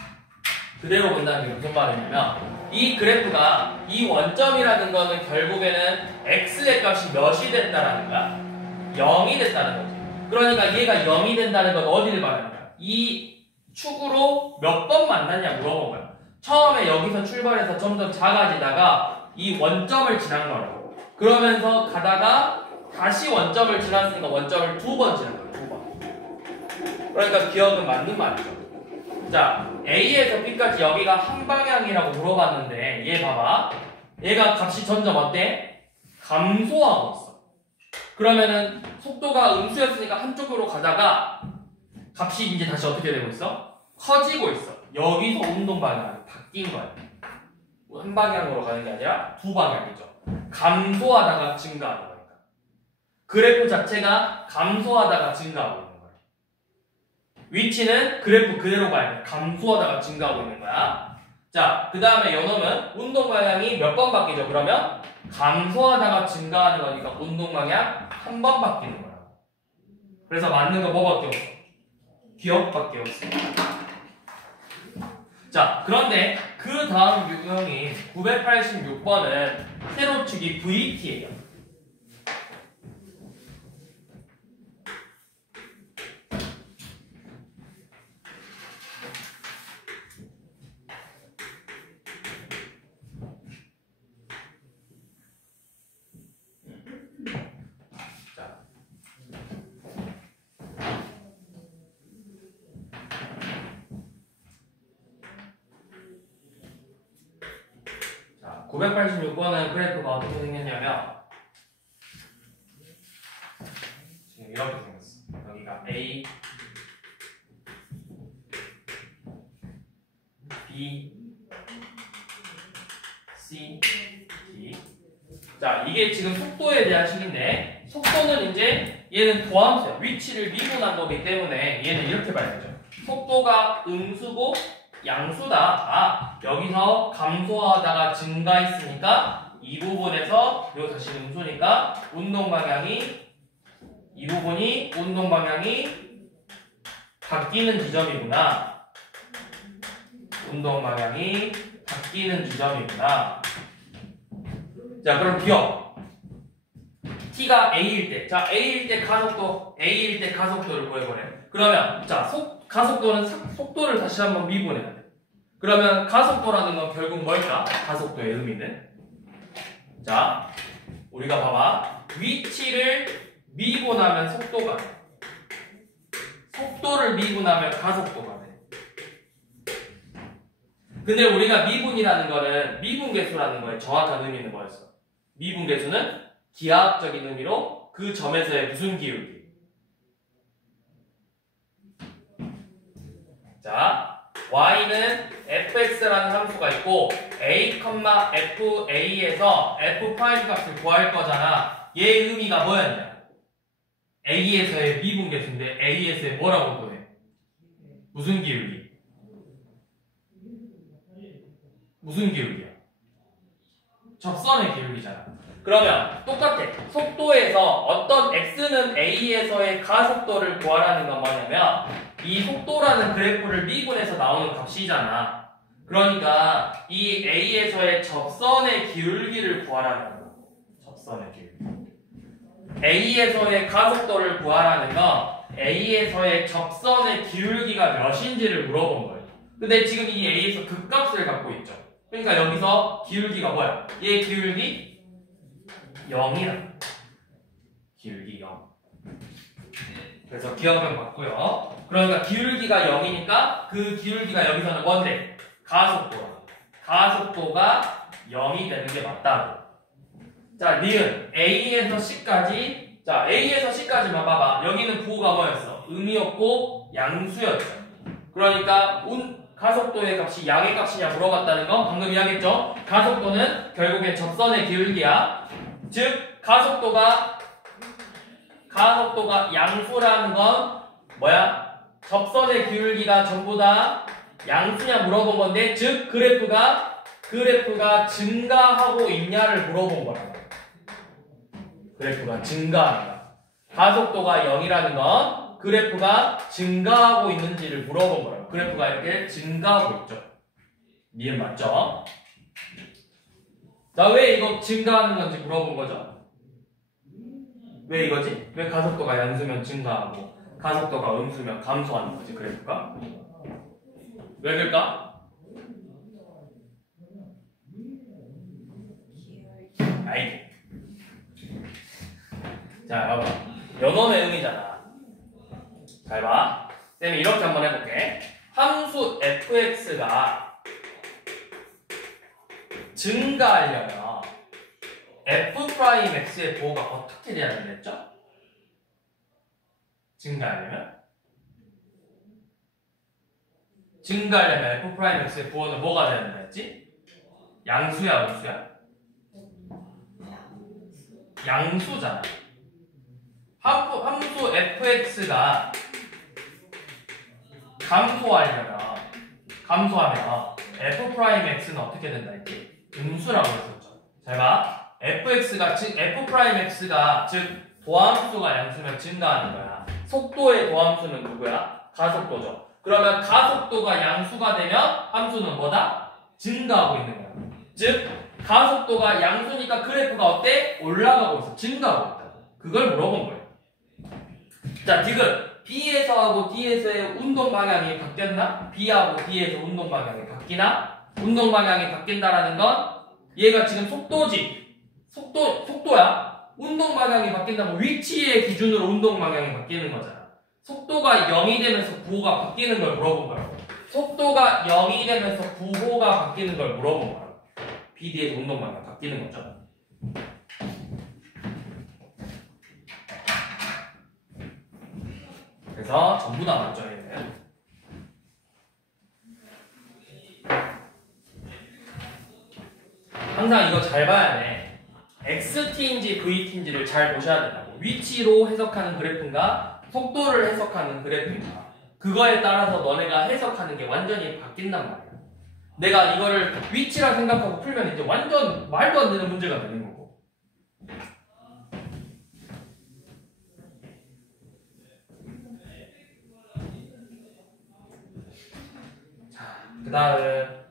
그대로 본다는 게 무슨 말이냐면 이 그래프가 이 원점이라는 거는 결국에는 x의 값이 몇이 됐다라는 거야? 0이 됐다는 거지. 그러니까 얘가 0이 된다는 건 어디를 말하는 거야? 이 축으로 몇 번 만났냐 물어본 거야. 처음에 여기서 출발해서 점점 작아지다가 이 원점을 지난 거라고. 그러면서 가다가 다시 원점을 지났으니까 원점을 두 번 지난 거야. 두 번. 그러니까 기억은 맞는 말이죠. 자, A에서 B까지 여기가 한 방향이라고 물어봤는데 얘 봐봐. 얘가 값이 점점 어때? 감소하고 있어. 그러면은 속도가 음수였으니까 한쪽으로 가다가 값이 이제 다시 어떻게 되고 있어? 커지고 있어. 여기서 운동 방향이 바뀐 거야. 한 방향으로 가는 게 아니라 두 방향이죠. 감소하다가 증가하는 거니까. 그래프 자체가 감소하다가 증가하고 있는 거야. 위치는 그래프 그대로 가야 돼. 감소하다가 증가하고 있는 거야. 자, 그 다음에 요놈은 운동 방향이 몇 번 바뀌죠? 그러면 감소하다가 증가하는 거니까 운동 방향 한 번 바뀌는 거야. 그래서 맞는 거 뭐밖에 없어? 기억밖에 없어. 자, 그런데 그 다음 유형인 986번은 세로축이 VT예요. 자, 986번은 그래프가 어떻게 생겼냐면 지금 이렇게 생겼어. 여기가 A, B, C, D. 자, 이게 지금 속도에 대한 식인데 속도는 이제 얘는 도함수야. 위치를 미분한 거기 때문에 얘는 이렇게 봐야 되죠. 속도가 음수고 양수다. 아, 여기서 감소하다가 증가했으니까 이 부분에서 요 다시 음수니까 운동 방향이 이 부분이 운동 방향이 바뀌는 지점이구나. 운동 방향이 바뀌는 지점이구나. 자, 그럼 기억. t가 a일 때, 자 a일 때 가속도, a일 때 가속도를 구해보래. 그러면 자 가속도는 속도를 다시 한번 미분해야 돼. 그러면 가속도라는 건 결국 뭘까? 가속도의 의미는. 자, 우리가 봐봐. 위치를 미분하면 속도가 돼. 속도를 미분하면 가속도가 돼. 근데 우리가 미분이라는 거는 미분계수라는 거에 정확한 의미는 뭐였어? 미분계수는 기하학적인 의미로 그 점에서의 무슨 기울기? 자, y는 fx라는 함수가 있고 a, fa에서 f' 값을 구할 거잖아. 얘의 의미가 뭐였냐? a에서의 미분계수인데 a에서의 뭐라고 구해? 무슨 기울기? 무슨 기울기야? 접선의 기울기잖아. 그러면 똑같아. 속도에서 어떤 x는 a에서의 가속도를 구하라는 건 뭐냐면 이 속도라는 그래프를 미분해서 나오는 값이잖아. 그러니까 이 a에서의 접선의 기울기를 구하라는 거. 접선의 기울기. a에서의 가속도를 구하라는 건 a에서의 접선의 기울기가 몇인지를 물어본 거예요. 근데 지금 이 a에서 극값을 갖고 있죠. 그러니까 여기서 기울기가 뭐야? 얘 기울기 0이야. 기울기 0. 그래서 기억은 맞고요. 그러니까 기울기가 0이니까 그 기울기가 여기서는 뭔데? 가속도야. 가속도가 0이 되는 게 맞다고. 자, 니은 A에서 C까지. 자, A에서 C까지만 봐봐. 여기는 부호가 뭐였어? 음이었고 양수였죠. 그러니까 가속도의 값이 양의 값이냐 물어봤다는 건 방금 이야기했죠? 가속도는 결국엔 접선의 기울기야. 즉 가속도가 양수라는 건 뭐야? 접선의 기울기가 전부 다 양수냐 물어본 건데, 즉 그래프가 증가하고 있냐를 물어본 거라고. 그래프가 증가한다. 가속도가 0이라는 건 그래프가 증가하고 있는지를 물어본 거라고. 그래프가 이렇게 증가하고 있죠. 이해 맞죠? 자, 왜 이거 증가하는 건지 물어본 거죠? 왜 이거지? 왜 가속도가 양수면 증가하고 가속도가 음수면 감소하는 거지, 그래프가? 왜 그럴까? 아이. 자, 여봐. 연놈의 음이잖아. 잘 봐. 쌤이 이렇게 한번 해볼게. 함수 fx가 증가하려면 f'x의 부호가 어떻게 돼야 된댔죠? 증가하려면 f'x의 부호는 뭐가 돼야 된댔지? 양수야, 음수야? 양수잖아. 함수 fx가 감소하면 f'x는 어떻게 된다 했지? 음수라고 했었죠. 잘 봐. fx가 즉 도함수가 양수면 증가하는 거야. 속도의 도함수는 누구야? 가속도죠. 그러면 가속도가 양수가 되면 함수는 뭐다? 증가하고 있는 거야. 즉 가속도가 양수니까 그래프가 어때? 올라가고 있어. 증가하고 있다. 그걸 물어본 거예요. 자, 지금 B에서하고 D에서의 운동 방향이 바뀌었나? B하고 D에서 운동 방향이 바뀌나? 운동 방향이 바뀐다라는 건 얘가 지금 속도지. 속도야. 운동 방향이 바뀐다면 위치의 기준으로 운동 방향이 바뀌는 거잖아. 속도가 0이 되면서 부호가 바뀌는 걸 물어본 거라고. 속도가 0이 되면서 부호가 바뀌는 걸 물어본 거라고. BD에서 운동 방향이 바뀌는 거죠. 그래서 전부 다 맞죠, 얘는. 항상 이거 잘 봐야 돼. XT인지 VT인지를 잘 보셔야 된다고. 위치로 해석하는 그래프인가 속도를 해석하는 그래프인가 그거에 따라서 너네가 해석하는 게 완전히 바뀐단 말이야. 내가 이거를 위치라 생각하고 풀면 이제 완전 말도 안 되는 문제가 되는 거고. 자, 그 다음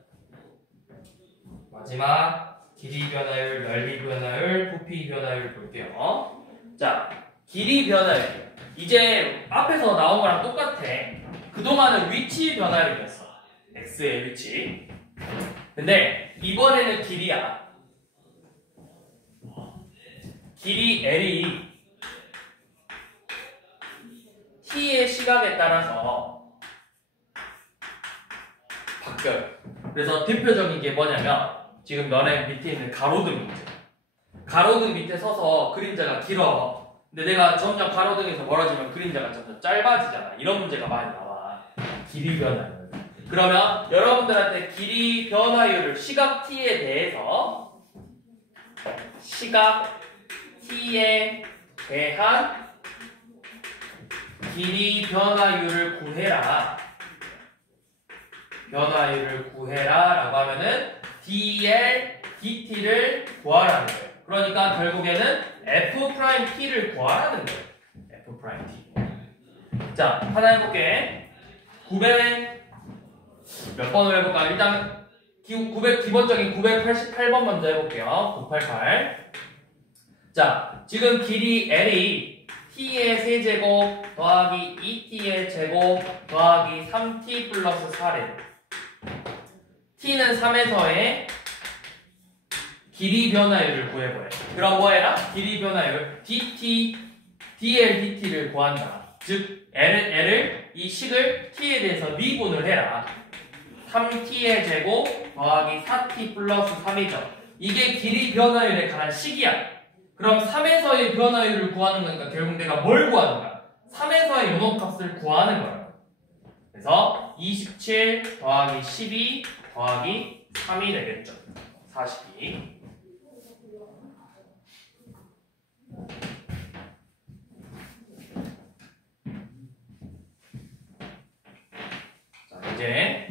마지막 길이 변화율, 넓이 변화율, 부피 변화율 볼게요. 자, 길이 변화율. 이제 앞에서 나온 거랑 똑같아. 그동안은 위치 변화율이었어. x의 위치. 근데 이번에는 길이야. 길이 L이 t의 시각에 따라서 바뀌어요. 그래서 대표적인 게 뭐냐면 지금 너네 밑에 있는 가로등 문제. 가로등 밑에 서서 그림자가 길어. 근데 내가 점점 가로등에서 멀어지면 그림자가 점점 짧아지잖아. 이런 문제가 많이 나와. 길이 변화율. 그러면 여러분들한테 길이 변화율을 시각 t에 대해서 시각 t에 대한 길이 변화율을 구해라. 변화율을 구해라 라고 하면은 dl, dt를 구하라는 거예요. 그러니까 결국에는 f't를 구하라는 거예요. f't. 자, 하나 해볼게. 900 몇 번을 해볼까? 일단 900 기본적인 988번 먼저 해볼게요. 988. 자, 지금 길이 L이 t의 세제곱 더하기 2t의 제곱 더하기 3t 플러스 4래. t는 3에서의 길이 변화율을 구해보래. 그럼 뭐 해라? 길이 변화율 dt, dl, dt를 구한다. 즉 L을 이 식을 t에 대해서 미분을 해라. 3t의 제곱 더하기 4t 플러스 3이죠. 이게 길이 변화율에 관한 식이야. 그럼 3에서의 변화율을 구하는 거니까 결국 내가 뭘 구하는 거야? 3에서의 요놈값을 구하는 거야. 그래서 27 더하기 12 더하기 3이 되겠죠. 42. 자, 이제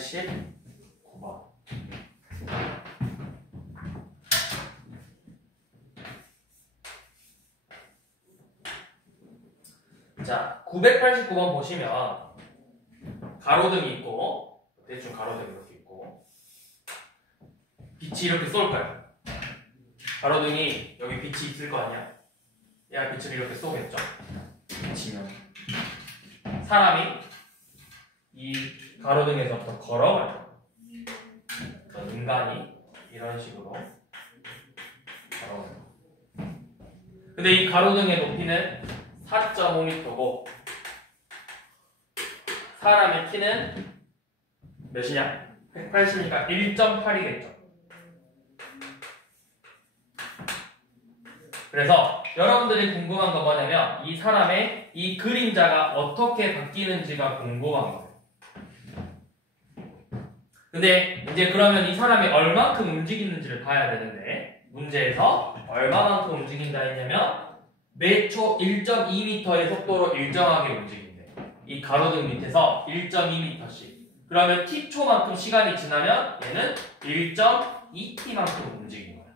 989번. 자, 989번 보시면 가로등이 있고 대충 가로등 이렇게 있고 빛이 이렇게 쏠 거예요. 가로등이 여기 빛이 있을 거 아니야? 야, 빛을 이렇게 쏘겠죠? 비치면 사람이 이 가로등에서부터 걸어가요. 인간이 이런 식으로 걸어가요. 근데 이 가로등의 높이는 4.5m고 사람의 키는 몇이냐? 180이니까 1.8이겠죠. 그래서 여러분들이 궁금한 건 뭐냐면 이 사람의 이 그림자가 어떻게 바뀌는지가 궁금한 거예요. 근데 이제 그러면 이 사람이 얼만큼 움직이는지를 봐야 되는데 문제에서 얼마만큼 움직인다 했냐면 매초 1.2m의 속도로 일정하게 움직인대. 이 가로등 밑에서 1.2m씩. 그러면 t초만큼 시간이 지나면 얘는 1.2t만큼 움직인 거야.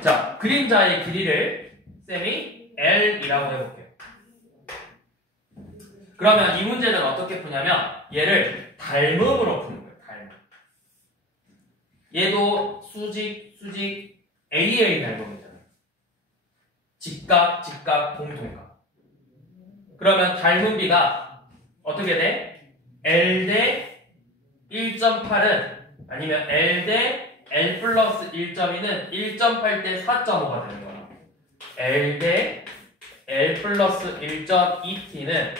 자, 그림자의 길이를 쌤이 L이라고 해볼게요. 그러면 이 문제는 어떻게 푸냐면 얘를 닮음으로 푸는 거예요. 닮음. 얘도 수직, AA 닮음이잖아요. 직각, 공통각. 그러면 닮음비가 어떻게 돼? L 대 1.8은 아니면 L 대 L 플러스 1.2는 1.8 대 4.5가 되는 거야. L 대 L 플러스 1.2t는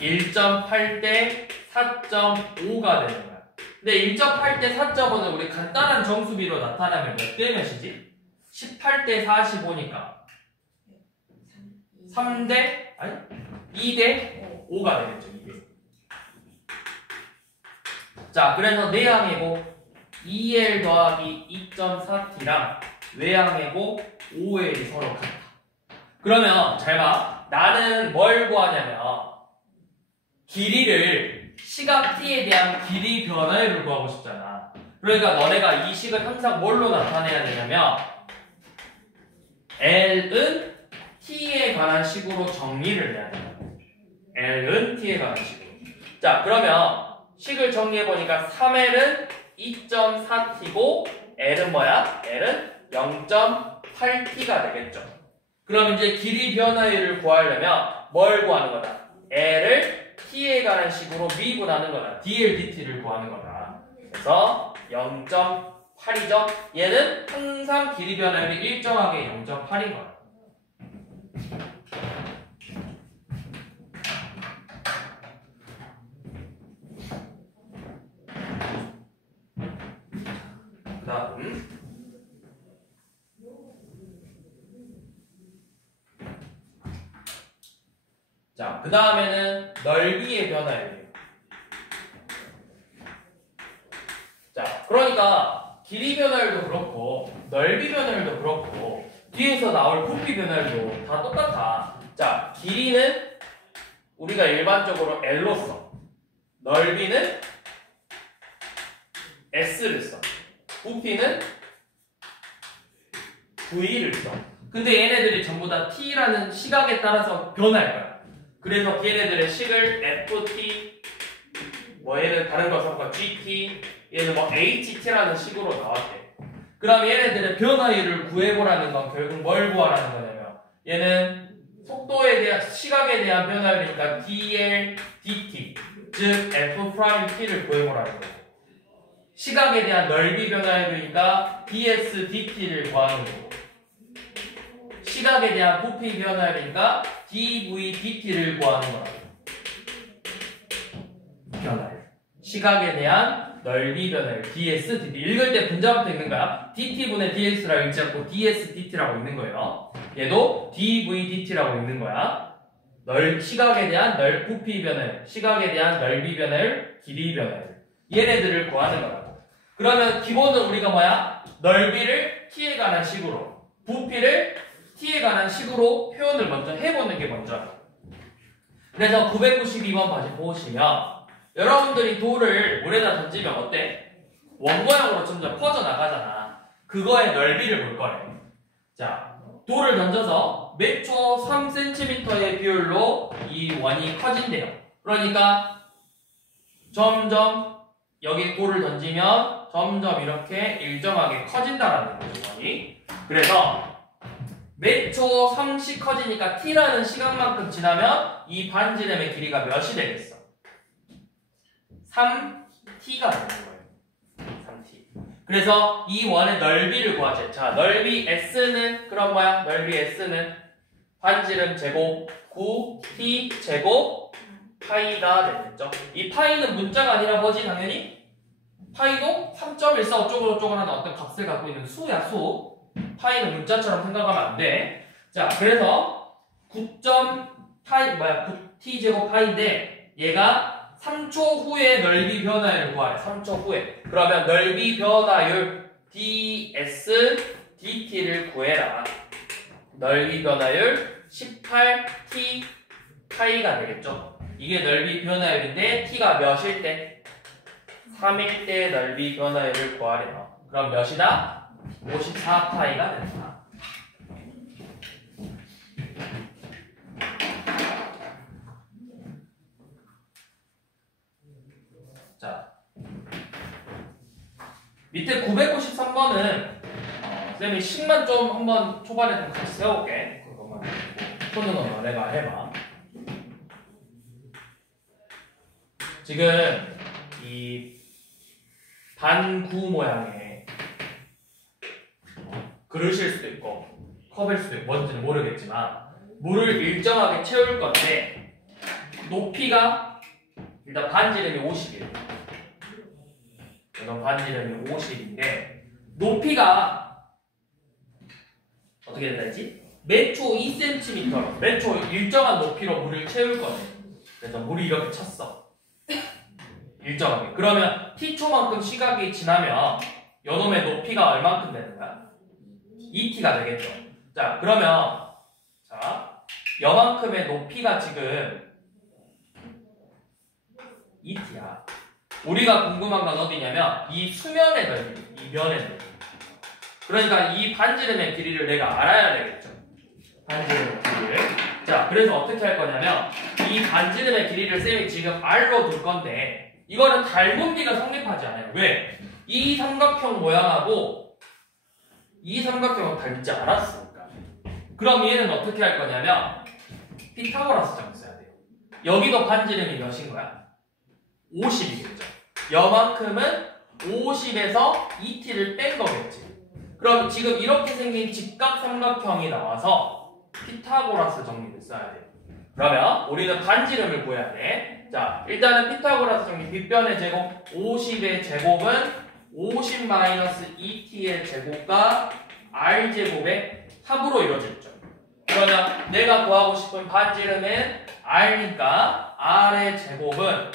1.8 대 4.5가 되는 거야. 근데 1.8 대 4.5는 우리 간단한 정수비로 나타나면 몇 대 몇이지? 18 대 45니까 3대 아니 2대 5가 되겠죠. 2대. 자, 그래서 내항해고 2L 더하기 2.4T랑 외항해고 5L이 서로 같다. 그러면 잘 봐. 나는 뭘 구하냐면 길이를 시각 t에 대한 길이 변화를 구하고 싶잖아. 그러니까 너네가 이 식을 항상 뭘로 나타내야 되냐면 L은 t에 관한 식으로 정리를 해야 된다. L은 t에 관한 식으로. 자, 그러면 식을 정리해보니까 3L은 2.4t고 L은 뭐야? L은 0.8t가 되겠죠. 그럼 이제 길이 변화율을 구하려면 뭘 구하는 거다? L을 t에 관한 식으로 미분하는 거다. dl dt를 구하는 거다. 그래서 0.8이죠. 얘는 항상 길이 변화율이 일정하게 0.8인 거야. 그 다음 자, 그 다음에는 넓이의 변화율이에요. 자, 그러니까 길이 변화율도 그렇고 넓이 변화율도 그렇고 뒤에서 나올 부피 변화율도 다 똑같아. 자, 길이는 우리가 일반적으로 L로 써. 넓이는 S를 써. 부피는 V를 써. 근데 얘네들이 전부 다 T라는 시각에 따라서 변할 거야. 그래서 걔네들의 식을 FT, 뭐 얘는 다른 거 섞어 GT, 얘는 뭐 HT라는 식으로 나왔대. 그럼 얘네들의 변화율을 구해보라는 건 결국 뭘 구하라는 거냐면 얘는 속도에 대한, 시각에 대한 변화율이니까 dl, dt, 즉 f't를 구해보라는 거고 시각에 대한 넓이 변화율이니까 ds, dt를 구하는 거고 시각에 대한 부피 변화율이니까 dv, dt를 구하는 거라고. 변화율. 시각에 대한 넓이 변화율 ds, dt. 읽을 때 분자부터 읽는 거야. dt분의 ds라고 읽지 않고 ds, dt라고 읽는 거예요. 얘도 dv, dt라고 읽는 거야. 시각에 대한 부피 변화율, 시각에 대한 넓이 변화율, 길이 변화율. 얘네들을 구하는 거라고. 그러면 기본은 우리가 뭐야? 넓이를 t에 관한 식으로, 부피를 t에 관한 식으로 표현을 먼저 해보는 게 먼저야. 그래서 992번 다시 보시면 여러분들이 돌을 물에다 던지면 어때? 원 모양으로 점점 퍼져나가잖아. 그거의 넓이를 볼 거래. 자, 돌을 던져서 몇 초 3cm의 비율로 이 원이 커진대요. 그러니까 점점 여기 돌을 던지면 점점 이렇게 일정하게 커진다라는 거죠, 원이. 그래서 몇 초 3씩 커지니까 t라는 시간만큼 지나면 이 반지름의 길이가 몇이 되겠어? 3t가 되는 거예요. 3t. 그래서 이 원의 넓이를 구하자. 자, 넓이 s는 그럼 뭐야? 넓이 s는 반지름 제곱 9t 제곱 파이가 되겠죠. 이 파이는 문자가 아니라 뭐지? 당연히 파이도 3.14 어쩌고저쩌고 하는 어떤 값을 갖고 있는 수야, 수. 파이는 문자처럼 생각하면 안 돼. 자, 그래서 9t 제곱 파이인데 얘가 3초 후에 넓이 변화율을 구하래. 3초 후에. 그러면 넓이 변화율 ds dt를 구해라. 넓이 변화율 18t 파이가 되겠죠. 이게 넓이 변화율인데 t가 몇일 때? 3일 때 넓이 변화율을 구하래요. 그럼 몇이다? 54파이가 된다. 자, 밑에 993번은 쌤이 10만 좀 한번 초반에 좀 같이 세워볼게. 그것만 손으로 해봐. 지금 이 반구 모양의 그릇일 수도 있고 컵일 수도 있고 뭔지는 모르겠지만 물을 일정하게 채울 건데 높이가 일단 반지름이 50이에요. 이건 반지름이 50인데 높이가 어떻게 된다 했지? 매초 2cm, 매초 일정한 높이로 물을 채울 거네. 그래서 물이 이렇게 찼어. 일정하게. 그러면 t초만큼 시각이 지나면 요놈의 높이가 얼만큼 되는 거야? 2t가 되겠죠. 자, 그러면 자, 요만큼의 높이가 지금 2t야. 우리가 궁금한 건 어디냐면 이 수면의 넓이, 이 면의 넓이. 그러니까 이 반지름의 길이를 내가 알아야 되겠죠. 반지름의 길이를. 자, 그래서 어떻게 할 거냐면 이 반지름의 길이를 쌤이 지금 r로 둘 건데 이거는 닮은비가 성립하지 않아요. 왜? 이 삼각형 모양하고 이 삼각형은 닮지 않았으니까. 그럼 얘는 어떻게 할 거냐면 피타고라스 점 써야 돼요. 여기도 반지름이 몇인 거야? 50이겠죠. 여만큼은 50에서 2t를 뺀 거겠지. 그럼 지금 이렇게 생긴 직각 삼각형이 나와서 피타고라스 정리를 써야 돼요. 그러면 우리는 반지름을 구해야 돼. 자, 일단은 피타고라스 정리 빗변의 제곱 50의 제곱은 50-2t의 제곱과 r제곱의 합으로 이루어졌죠. 그러면 내가 구하고 싶은 반지름은 r니까 r의 제곱은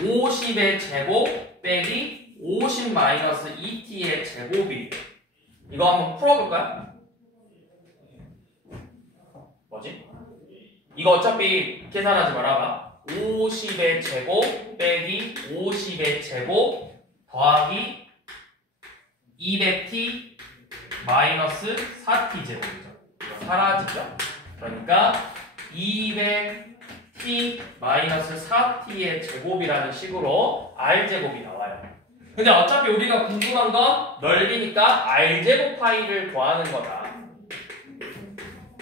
50의 제곱 빼기 50-2t의 제곱이 이거 한번 풀어볼까요? 뭐지? 이거 어차피 계산하지 말아봐. 50의 제곱 빼기 50의 제곱 더하기 200t 마이너스 4t 제곱이죠. 이거 사라지죠. 그러니까 200t 마이너스 4t의 제곱이라는 식으로 r제곱이 나와요. 근데 어차피 우리가 궁금한 건 넓이니까 r제곱 파이를 구하는 거다.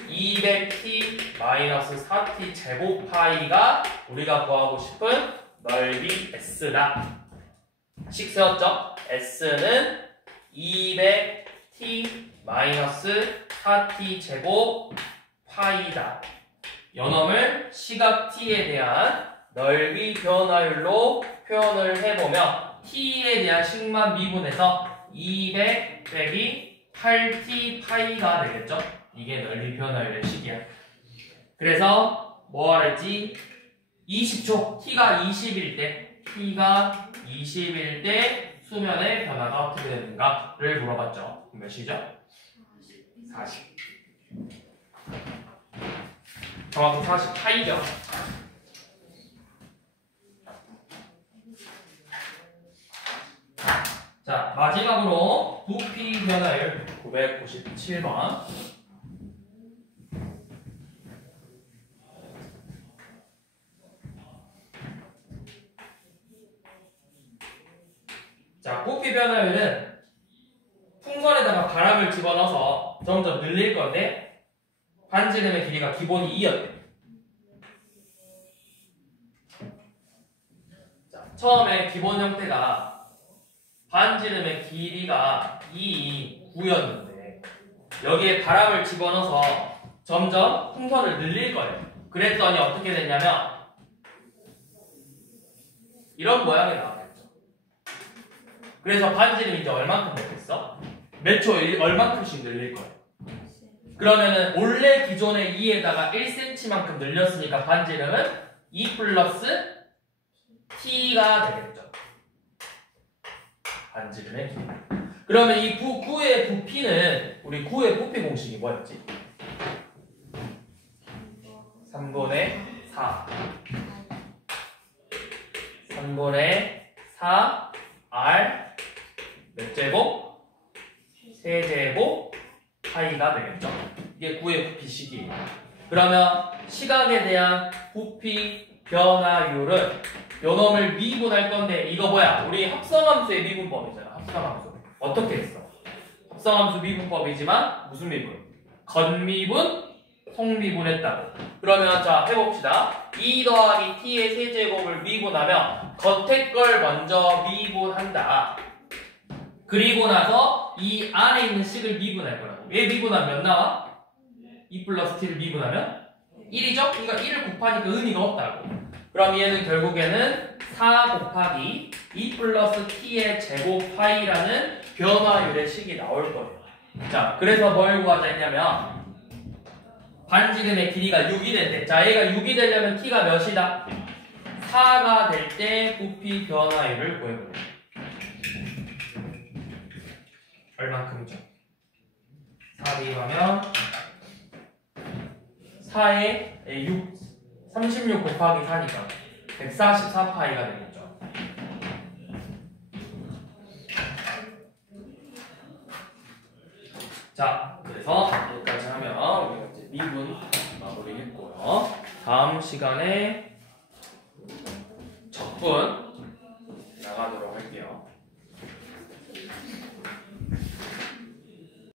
200t 마이너스 4t 제곱 파이가 우리가 구하고 싶은 넓이 s다. 식 세웠죠? s는 200t 마이너스 4t 제곱 파이다. 요놈을 시각 t에 대한 넓이 변화율로 표현을 해보면 t에 대한 식만 미분해서 200 빼기 8t 파이가 되겠죠? 이게 넓이 변화율의 식이야. 그래서 뭐 할지 20초 t가 20일 때 수면의 변화가 어떻게 되는가를 물어봤죠. 몇이죠? 40. 정확히 40파이죠. 자, 마지막으로 부피 변화율 997번. 자, 부피 변화율은 풍선에다가 바람을 집어넣어서 점점 늘릴 건데 반지름의 길이가 기본이 2였대. 자, 처음에 기본 형태가 반지름의 길이가 2, 9였는데 여기에 바람을 집어넣어서 점점 풍선을 늘릴 거예요. 그랬더니 어떻게 됐냐면 이런 모양이 나왔겠죠. 그래서 반지름이 이제 얼만큼 되겠어? 몇 초에 얼만큼씩 늘릴 거예요. 그러면은 원래 기존의 2에다가 1cm만큼 늘렸으니까 반지름은 2 플러스 t가 되겠죠. 반지름의 길이. 그러면 이 9의 부피는 우리 9의 부피 공식이 뭐였지? 3분의 4 3분의 4 r 몇 제곱? 세제곱 파이가 되겠죠. 이게 9의 부피식이에요. 그러면 시각에 대한 부피 변화율은 요 놈을 미분할 건데 이거 뭐야? 우리 합성함수의 미분법이잖아. 합성함수. 어떻게 했어? 합성함수 미분법이지만 무슨 미분? 건미분, 속미분했다고. 그러면 자 해봅시다. 2 더하기 t의 세제곱을 미분하면 겉에 걸 먼저 미분한다. 그리고 나서 이 안에 있는 식을 미분할 거라고. 왜 미분하면 몇 나와? 2 플러스 t를 미분하면 1이죠? 그러니까 1을 곱하니까 의미가 없다고. 그럼 얘는 결국에는 4 곱하기 2 플러스 t의 제곱 파이라는 변화율의 식이 나올 거예요. 자, 그래서 뭘 구하자 했냐면 반지름의 길이가 6이 된대. 자, 얘가 6이 되려면 t가 몇이다? 4가 될 때 부피 변화율을 구해보래요. 얼만큼이죠? 4 대입하면 4에 6, 36 곱하기 4니까 144파이가 되겠죠. 자, 그래서 여기까지 하면 우리가 이제 미분 마무리했고요. 다음 시간에 적분